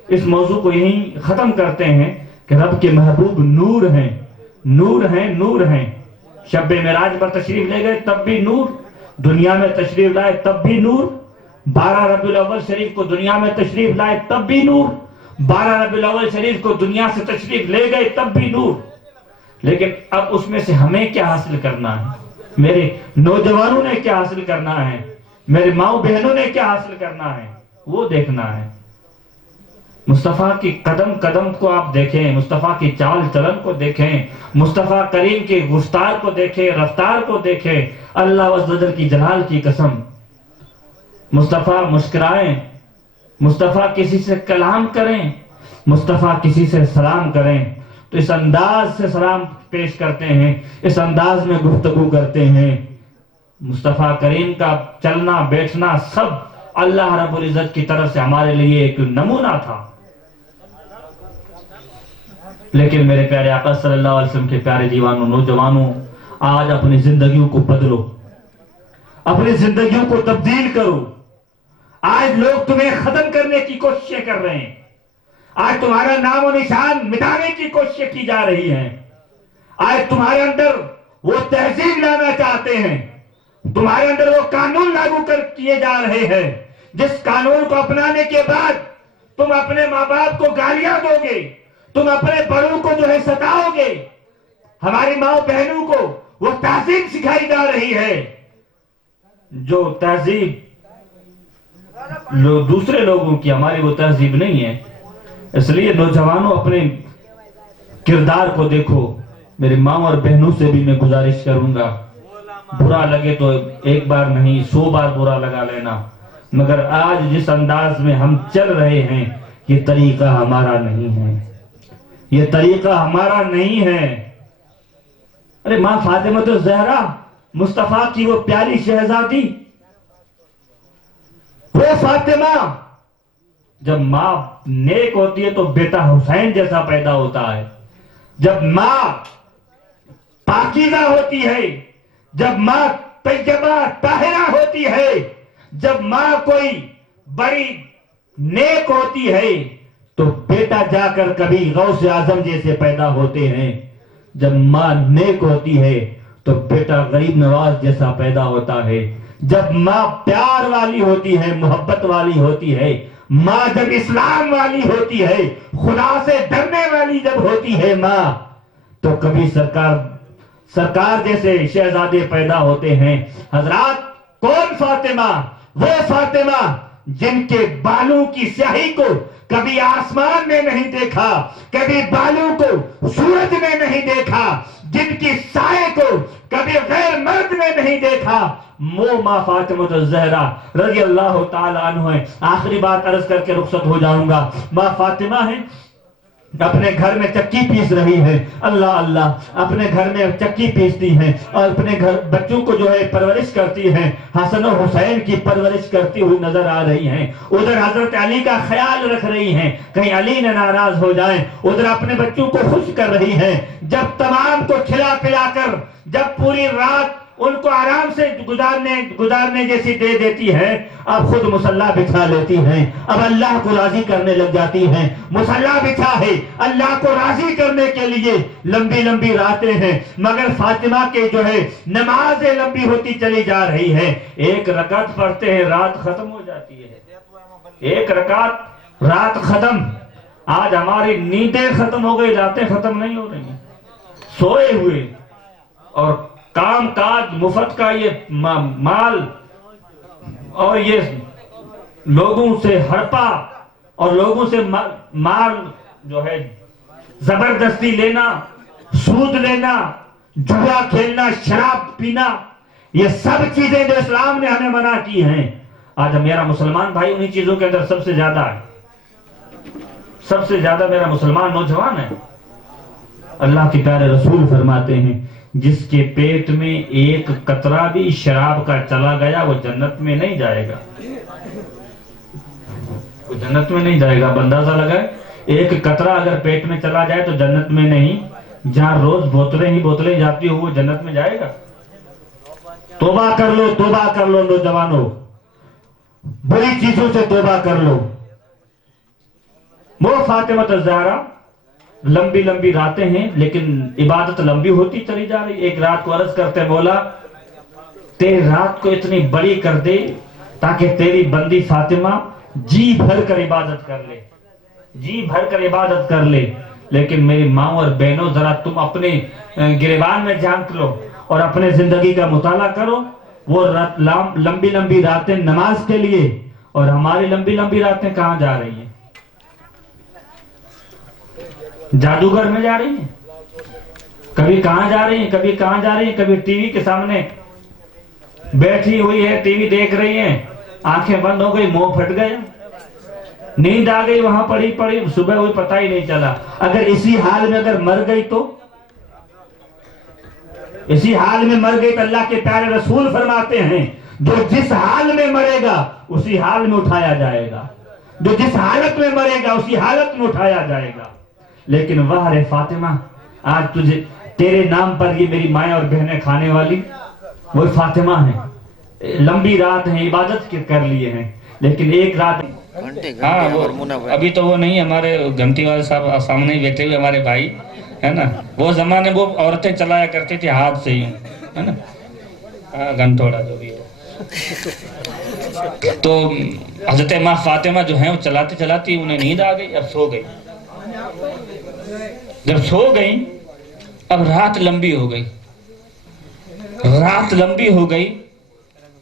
اس موضوع کو یہیں ختم کرتے ہیں کہ رب کے محبوب نور ہیں، نور ہیں، نور ہیں۔ شب معراج پر تشریف لے گئے تب بھی نور، دنیا میں تشریف لائے تب بھی نور، 12 ربیع الاول شریف کو دنیا میں تشریف لائے تب بھی نور، 12 ربیع الاول شریف کو دنیا سے تشریف لے گئے تب بھی نور. لیکن اب اس میں سے ہمیں کیا حاصل کرنا ہے؟ میرے نوجوانوں نے کیا حاصل کرنا ہے؟ میرے ماؤں بہنوں نے کیا حاصل کرنا ہے؟ وہ دیکھنا ہے. مصطفیٰ کی قدم قدم کو آپ دیکھیں، مصطفیٰ کی چال چلن کو دیکھیں، مصطفیٰ کریم کی گفتار کو دیکھیں، رفتار کو دیکھیں. اللہ عز و جل کی جلال کی قسم، مصطفیٰ مسکرائیں، مصطفیٰ کسی سے کلام کریں، مصطفیٰ کسی سے سلام کریں تو اس انداز سے سلام پیش کرتے ہیں، اس انداز میں گفتگو کرتے ہیں. مصطفیٰ کریم کا چلنا بیٹھنا سب اللہ رب العزت کی طرف سے ہمارے لیے ایک نمونہ تھا. لیکن میرے پیارے آقا صلی اللہ علیہ وسلم کے پیارے دیوانوں، نوجوانوں، آج اپنی زندگیوں کو بدلو، اپنی زندگیوں کو تبدیل کرو. آج لوگ تمہیں ختم کرنے کی کوششیں کر رہے ہیں، آج تمہارا نام و نشان مٹانے کی کوششیں کی جا رہی ہیں. آج تمہارے اندر وہ تہذیب لانا چاہتے ہیں، تمہارے اندر وہ قانون لاگو کیے جا رہے ہیں جس قانون کو اپنانے کے بعد تم اپنے ماں باپ کو گالیاں دو گے، تم اپنے بڑوں کو جو ہے ستاؤ گے. ہماری ماں بہنوں کو وہ تہذیب سکھائی جا رہی ہے جو تہذیب دوسرے لوگوں کی، ہماری وہ تہذیب نہیں ہے. اس لیے نوجوانوں اپنے کردار کو دیکھو. میری ماں اور بہنوں سے بھی میں گزارش کروں گا، برا لگے تو ایک بار نہیں 100 بار برا لگا لینا، مگر آج جس انداز میں ہم چل رہے ہیں یہ طریقہ ہمارا نہیں ہے، یہ طریقہ ہمارا نہیں ہے. ارے ماں فاطمہ الزہرا، مصطفیٰ کی وہ پیاری شہزادی، وہ فاطمہ جب ماں نیک ہوتی ہے تو بیٹا حسین جیسا پیدا ہوتا ہے. جب ماں پاکیزہ ہوتی ہے، جب ماں طیبہ طاہرہ ہوتی ہے، جب ماں کوئی بڑی نیک ہوتی ہے تو بیٹا جا کر کبھی غوث اعظم جیسے پیدا ہوتے ہیں. جب ماں نیک ہوتی ہے تو بیٹا غریب نواز جیسا پیدا ہوتا ہے. جب ماں پیار والی ہوتی ہے، محبت والی ہوتی ہے، ماں جب اسلام والی ہوتی ہے، خدا سے ڈرنے والی جب ہوتی ہے ماں، تو کبھی سرکار جیسے شہزادے پیدا ہوتے ہیں. حضرات، کون فاطمہ؟ وہ فاطمہ جن کے بالوں کی سیاہی کو کبھی آسمان میں نہیں دیکھا، کبھی بالوں کو سورج میں نہیں دیکھا، جن کی سائے کو کبھی غیر مرد نے نہیں دیکھا. وہ ماں فاطمہ الزہرا رضی اللہ تعالی عنہ ہے. آخری بات عرض کر کے رخصت ہو جاؤں گا. ماں فاطمہ ہے، اپنے گھر میں چکی پیس رہی ہے. اللہ اللہ، اپنے گھر میں چکی پیستی ہیں اور اپنے گھر بچوں کو جو ہے پرورش کرتی ہیں. حسن و حسین کی پرورش کرتی ہوئی نظر آ رہی ہیں. ادھر حضرت علی کا خیال رکھ رہی ہیں کہیں علی نہ ناراض ہو جائیں. ادھر اپنے بچوں کو خوش کر رہی ہیں. جب تمام کو کھلا پلا کر جب پوری رات ان کو آرام سے گزارنے جیسی دے دیتی ہے، اب خود مصلی بچھا لیتی ہیں. اب اللہ کو راضی کرنے لگ جاتی ہیں. مصلی بچھا ہے اللہ کو راضی کرنے کے لیے. لمبی لمبی راتیں ہیں مگر فاطمہ کے جو ہے نمازیں لمبی ہوتی چلی جا رہی ہے. ایک رکعت پڑھتے ہیں رات ختم ہو جاتی ہے. ایک رکعت رات ختم. آج ہماری نیندیں ختم ہو گئی، راتیں ختم نہیں ہو رہی ہیں. سوئے ہوئے اور کام کاج مفت کا یہ مال اور یہ لوگوں سے ہڑپا اور لوگوں سے مال جو ہے زبردستی لینا، سود لینا، جوا کھیلنا، شراب پینا، یہ سب چیزیں جو اسلام نے ہمیں منع کی ہیں. آج میرا مسلمان بھائی انہی چیزوں کے اندر سب سے زیادہ ہے. سب سے زیادہ میرا مسلمان نوجوان ہے. اللہ کے پیارے رسول فرماتے ہیں جس کے پیٹ میں ایک قطرہ بھی شراب کا چلا گیا وہ جنت میں نہیں جائے گا. وہ جنت میں نہیں جائے گا. اب اندازہ لگائے، ایک قطرہ اگر پیٹ میں چلا جائے تو جنت میں نہیں. جہاں روز بوتلیں جاتی ہو وہ جنت میں جائے گا. توبہ کر لو، توبہ کر لو نوجوانوں، بری چیزوں سے توبہ کر لو. وہ فاطمہ الزہرا، لمبی لمبی راتیں ہیں لیکن عبادت لمبی ہوتی چلی جا رہی. ایک رات کو عرض کرتے مولا تیری رات کو اتنی بڑی کر دے تاکہ تیری بندی فاطمہ جی بھر کر عبادت کر لے، جی بھر کر عبادت کر لے۔ لیکن میری ماں اور بہنوں، ذرا تم اپنے گریبان میں جھانک لو اور اپنے زندگی کا مطالعہ کرو۔ وہ لمبی لمبی راتیں نماز کے لیے، اور ہماری لمبی لمبی راتیں کہاں جا رہی ہیں؟ جادوگر میں جا رہی ہیں، کبھی کہاں جا رہی ہیں، کبھی کہاں جا رہی ہیں، کبھی ٹی وی کے سامنے بیٹھی ہوئی ہے، ٹی وی دیکھ رہی ہیں، آنکھیں بند ہو گئی، منہ پھٹ گیا، نیند آ گئی، وہاں پڑی پڑی، صبح ہوئی پتہ ہی نہیں چلا۔ اگر اسی حال میں اگر مر گئی تو، اسی حال میں مر گئی تو اللہ کے پیارے رسول فرماتے ہیں جو جس حال میں مرے گا اسی حال میں اٹھایا جائے گا، جو جس حالت میں مرے گا اسی حالت میں اٹھایا جائے گا۔ لیکن واہ رے فاطمہ، آج تجھے تیرے نام پر یہ میری مائیں اور بہنیں کھانے والی وہ فاطمہ ہیں، لمبی رات ہیں، عبادت کر لیے ہیں، لیکن ایک رات ہاں وہ ابھی تو وہ نہیں، ہمارے گھنٹی والے صاحب سامنے ہی بیٹھے ہوئے ہمارے بھائی ہے نا، وہ زمانے وہ عورتیں چلایا کرتی تھی ہاتھ سے ہی، ہے نا، گھنٹوڑا جو بھی ہو۔ تو حضرت ماں فاطمہ جو ہیں وہ چلاتی چلاتی انہیں نیند آ گئی، اب سو گئی۔ جب سو گئی اب رات لمبی ہو گئی، رات لمبی ہو گئی،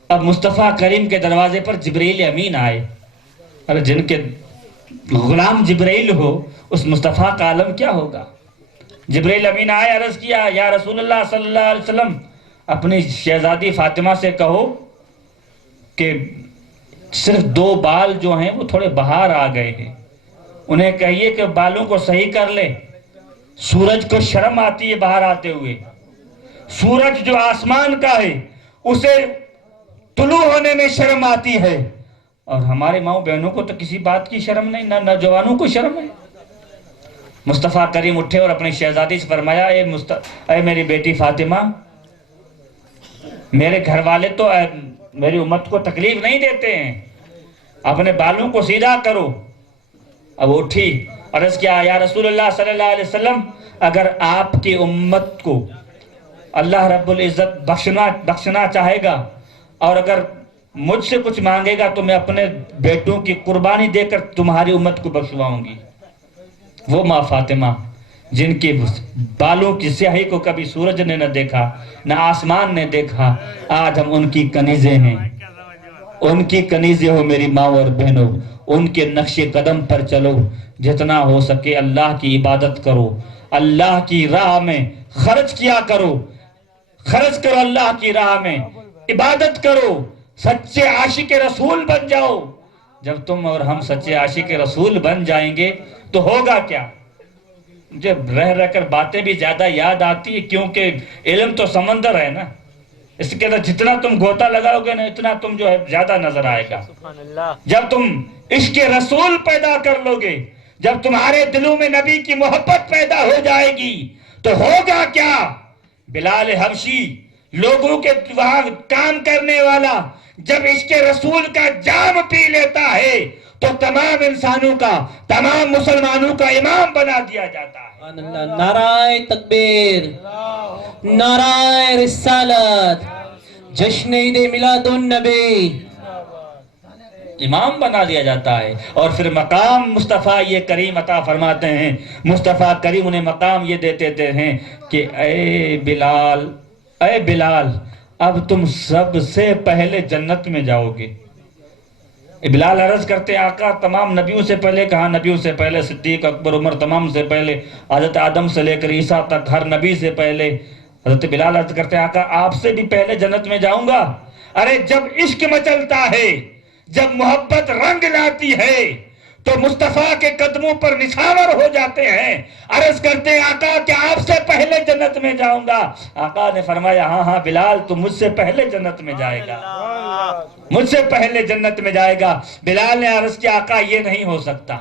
اب مصطفیٰ کریم کے دروازے پر جبرائیل امین آئے۔ ارے جن کے غلام جبرائیل ہو اس مصطفیٰ کا عالم کیا ہوگا؟ جبرائیل امین آئے، عرض کیا یا رسول اللہ صلی اللہ علیہ وسلم، اپنی شہزادی فاطمہ سے کہو کہ صرف 2 بال جو ہیں وہ تھوڑے باہر آ گئے ہیں، انہیں کہیے کہ بالوں کو صحیح کر لے، سورج کو شرم آتی ہے باہر آتے ہوئے، سورج جو آسمان کا ہے اسے طلوع ہونے میں شرم آتی ہے، اور ہمارے ماؤں بہنوں کو تو کسی بات کی شرم نہیں، نہ نوجوانوں کو شرم ہے۔ مصطفیٰ کریم اٹھے اور اپنی شہزادی سے فرمایا اے میری بیٹی فاطمہ، میرے گھر والے تو میری امت کو تکلیف نہیں دیتے ہیں، اپنے بالوں کو سیدھا کرو۔ اب اٹھی، عرض کیا یا رسول اللہ صلی اللہ علیہ وسلم، اگر آپ کی امت کو اللہ رب العزت بخشنا چاہے گا اور اگر مجھ سے کچھ مانگے گا تو میں اپنے بیٹوں کی قربانی دے کر تمہاری امت کو بخشواؤں گی۔ وہ ماں فاطمہ جن کے بالوں کی سیاہی کو کبھی سورج نے نہ دیکھا نہ آسمان نے دیکھا، آج ہم ان کی کنیزیں ہیں، ان کی کنیزیں ہو میری ماں اور بہنوں، ان کے نقش قدم پر چلو، جتنا ہو سکے اللہ کی عبادت کرو، اللہ کی راہ میں خرچ کیا کرو، خرچ کرو اللہ کی راہ میں، عبادت کرو، سچے عاشق رسول بن جاؤ۔ جب تم اور ہم سچے عاشق رسول بن جائیں گے تو ہوگا کیا؟ مجھے رہ رہ کر باتیں بھی زیادہ یاد آتی ہیں، کیونکہ علم تو سمندر ہے نا، اس کے اندر جتنا تم گوتا لگاؤ گے نا اتنا تم جو ہے زیادہ نظر آئے گا۔ سبحان اللہ۔ جب تم عشق رسول پیدا کر لو گے، جب تمہارے دلوں میں نبی کی محبت پیدا ہو جائے گی تو ہوگا کیا؟ بلال حبشی لوگوں کے وہاں کام کرنے والا جب عشق رسول کا جام پی لیتا ہے تو تمام انسانوں کا، تمام مسلمانوں کا امام بنا دیا جاتا ہے۔ نعرہ تکبیر، نعرہ رسالت، جشن عید میلاد النبی، امام بنا دیا جاتا ہے، اور پھر مقام مصطفیٰ یہ کریم عطا فرماتے ہیں۔ مصطفیٰ کریم انہیں مقام یہ دیتے ہیں کہ اے بلال اب تم سب سے پہلے جنت میں جاؤ گے۔ بلال عرض کرتے ہیں آقا تمام نبیوں سے پہلے کہاں؟ نبیوں سے پہلے صدیق، اکبر، عمر، تمام سے پہلے، حضرت آدم سے لے کر عیسیٰ تک ہر نبی سے پہلے۔ حضرت بلال عرض کرتے ہیں آقا آپ سے بھی پہلے جنت میں جاؤں گا۔ ارے جب عشق مچلتا ہے، جب محبت رنگ لاتی ہے تو مصطفیٰ کے قدموں پر نچھاور ہو جاتے ہیں۔ عرض کرتے ہیں آقا کہ آپ سے پہلے جنت میں جاؤں گا۔ آقا نے فرمایا ہاں بلال تو مجھ سے پہلے جنت میں جائے گا، مجھ سے پہلے جنت میں جائے گا۔ بلال نے عرض کیا آقا یہ نہیں ہو سکتا،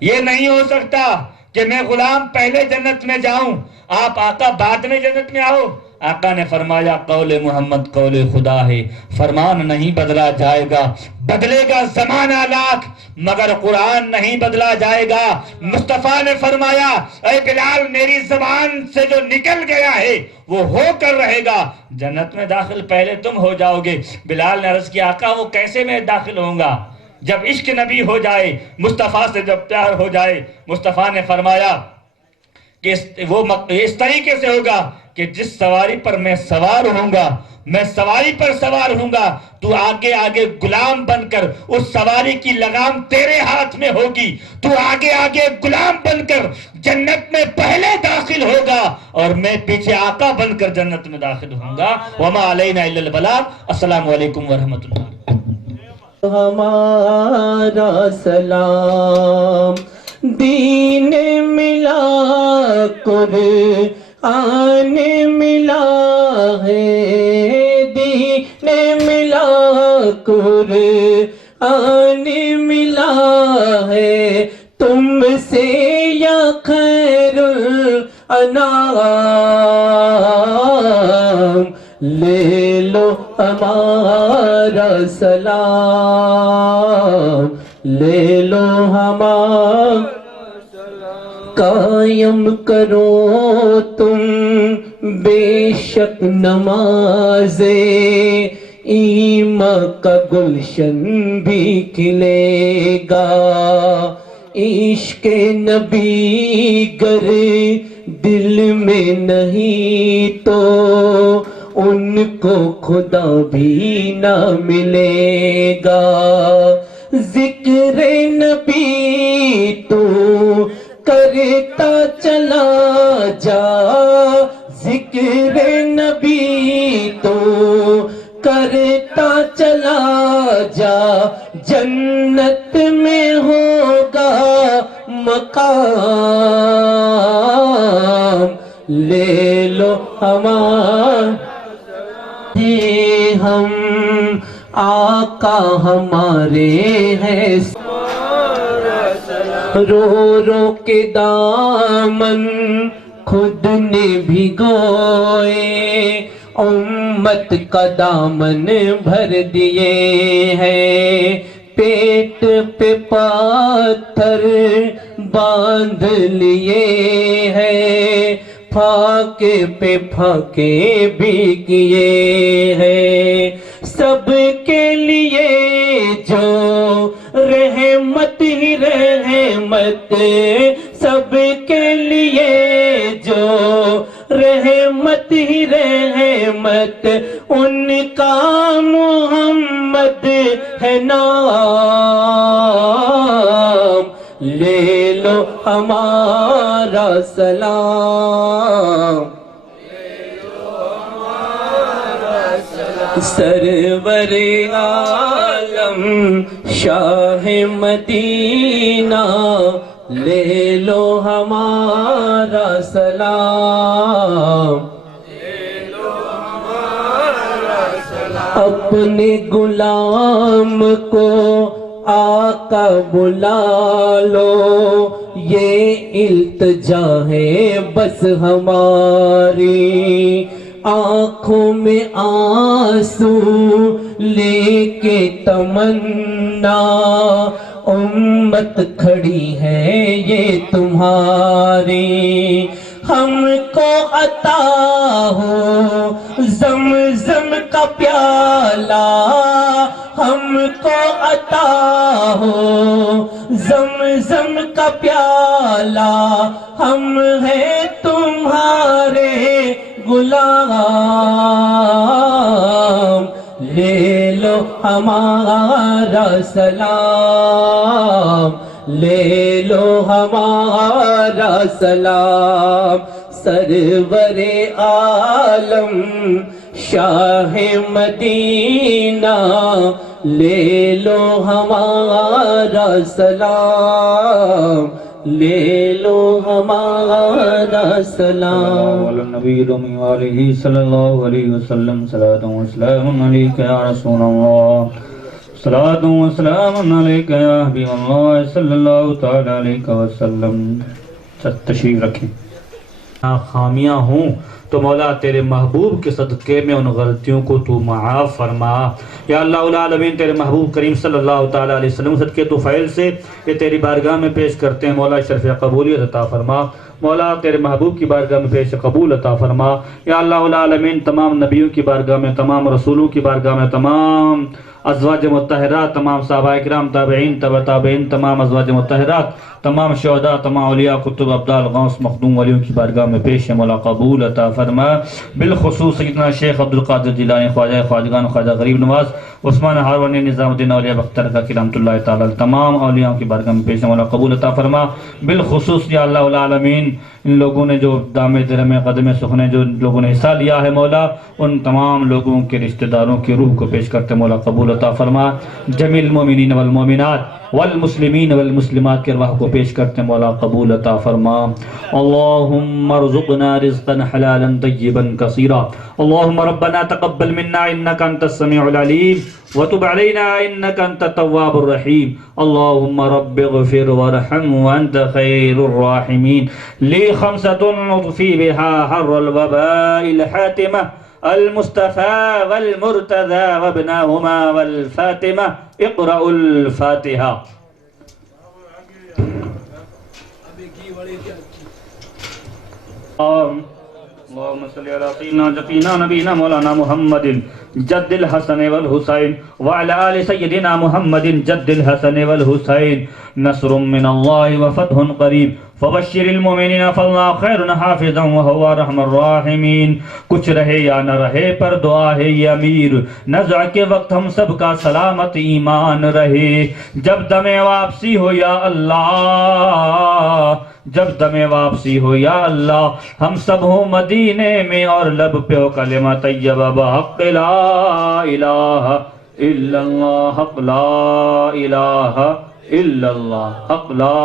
یہ نہیں ہو سکتا کہ میں غلام پہلے جنت میں جاؤں، آپ آقا بعد میں جنت میں آؤ۔ آقا نے فرمایا قول محمد قول خدا ہے، فرمان نہیں بدلا جائے گا، بدلے گا زمانہ لاکھ مگر قرآن نہیں بدلا جائے گا۔ مصطفیٰ نے فرمایا اے بلال میری زبان سے جو نکل گیا ہے وہ ہو کر رہے گا، جنت میں داخل پہلے تم ہو جاؤ گے۔ بلال نے عرض کیا آقا وہ کیسے میں داخل ہوں گا؟ جب عشق نبی ہو جائے، مصطفیٰ سے جب پیار ہو جائے، مصطفیٰ نے فرمایا کہ وہ اس طریقے سے ہوگا کہ جس سواری پر میں سوار ہوں گا، میں سواری پر سوار ہوں گا، تو آگے آگے غلام بن کر اس سواری کی لگام تیرے ہاتھ میں ہوگی، تو آگے آگے غلام بن کر جنت میں پہلے داخل ہوگا اور میں پیچھے آقا بن کر جنت میں داخل ہوں گا۔ وما علینا الا البلاغ۔ السلام علیکم ورحمۃ اللہ۔ ہمارا سلام دین ملا قرآن ملا ہے، دین ملا قرآن ملا ہے، تم سے یا خیر الانام لے لو ہمارا سلام، لے لو ہمارا قائم کرو تم بے شک نماز، ایمان کا گلشن بھی کھلے گا، عشق نبی گر دل میں نہیں تو ان کو خدا بھی نہ ملے گا۔ ذکر نبی تو کرتا چلا جا، ذکر نبی تو کرتا چلا جا، جنت میں ہوگا مقام، لے لو ہمارا ہم آقا ہمارے ہیں، رو رو کے دامن خود نے بھگوئے، امت کا دامن بھر دیے ہیں، پیٹ پہ پاتھر باندھ لیے ہیں، پھاکے پہ پھاکے بھی کیے ہیں، سب کے لیے جو رحمت ہی رحمت، سب کے لیے جو رحمت ہی رحمت، ان کا محمد ہے نام، لے لو ہمارا سلام، سرور عالم شاہ مدینہ، لے لو ہمارا سلام، اپنے غلام کو آقا بلا لو، یہ التجا ہے بس ہماری، آنکھوں میں آنسو لے کے تمنا، امت کھڑی ہے یہ تمہاری، ہم کو عطا ہو زمزم کا پیالہ، ہم کو عطا ہو زمزم کا پیالہ، ہم ہیں تمہارے غلام، لے لو ہمارا سلام، لے لو ہمارا سلام، سرور عالم شاہ مدینہ، لے لو ہمارا سلام، لے لو ہمارا سلام۔ علی النبی الامی وآلہ صلی اللہ علیہ وسلم، صلاۃ و سلام علیک یا رسول اللہ، صلاۃ و سلام علیک یا حبیب اللہ صلی اللہ تعالی علیہ وسلم۔ تشریف رکھیں۔ خامیاں ہوں تو مولا تیرے محبوب کے صدقے میں ان غلطیوں کو تو معاف فرما یا اللہ العالمین۔ تیرے محبوب کریم صلی اللہ تعالیٰ علیہ وسلم صدقے تو فیل سے یہ تیری بارگاہ میں پیش کرتے ہیں مولا شرف قبولیت عطا فرما، مولا تیرے محبوب کی بارگاہ میں پیش قبول عطا فرما یا اللہ العالمین۔ تمام نبیوں کی بارگاہ میں، تمام رسولوں کی بارگاہ میں، تمام ازواج مطہرات، تمام صحابہ کرام، تابعین، تبع تابعین، تمام ازواج مطہرات، تمام شہداء، تمام اولیاء، کتب، ابدال، غوث، مخدوم ولیوں کی بارگاہ میں پیش ہے مولا قبول عطا فرما۔ بالخصوص سیدنا شیخ عبدالقادر جیلانی، خواجہ خواجگان، خواجہ غریب نواز، عثمان ہارونی، نظام الدین اولیاء بختر کا رحمۃ اللہ تعالی، تمام اولیاء کی بارگاہ میں پیش ہے مولا قبول عطا فرما۔ بالخصوص یا اللہ العالمین ان لوگوں نے جو دام درم قدم سخنے جو لوگوں نے حصہ لیا ہے مولا، ان تمام لوگوں کے رشتہ داروں کی روح کو پیش کرتے مولا قبول عطا فرما۔ جمیع المومنین والمومنات والمسلمین والمسلمات کے ارواح کو پیش کرتے مولا قبول عطا فرما۔ اللہم ارزقنا رزقا حلالا طیبا کثیرا، اللہم ربنا تقبل منا انک انت السمیع العلیم وتب علینا انک انت التواب الرحیم، اللہم رب اغفر وارحم وانت خیر الراحمین۔ لی خمسۃ اطفی بہا حر الوباء الحاتمہ، المصطفى والمرتضى وابناهما والفاطمة، اقرأوا الفاتحة۔ اللهم صل على سيدنا نبينا مولانا محمد جد الحسن والحسين وعلى آل سيدنا محمد جد الحسن والحسين، نصر من الله وفتح قریب، فبشر المؤمنین فاللہ خیر حافظا وهو ارحم الراحمین۔ کچھ رہے یا نہ رہے پر دعا ہے یہ امیر، نزع کے وقت ہم سب کا سلامت ایمان رہے، جب دم واپسی ہو یا اللہ، جب دم واپسی ہو یا اللہ، ہم سب ہوں مدینے میں اور لب پہ ہو کلمہ طیبہ بحق لا الہ الا اللہ، حق لا الہ الا اللہ، حق لا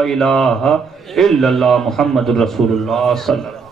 الہ الا اللہ، محمد الرسول اللہ صلی اللہ علیہ وسلم۔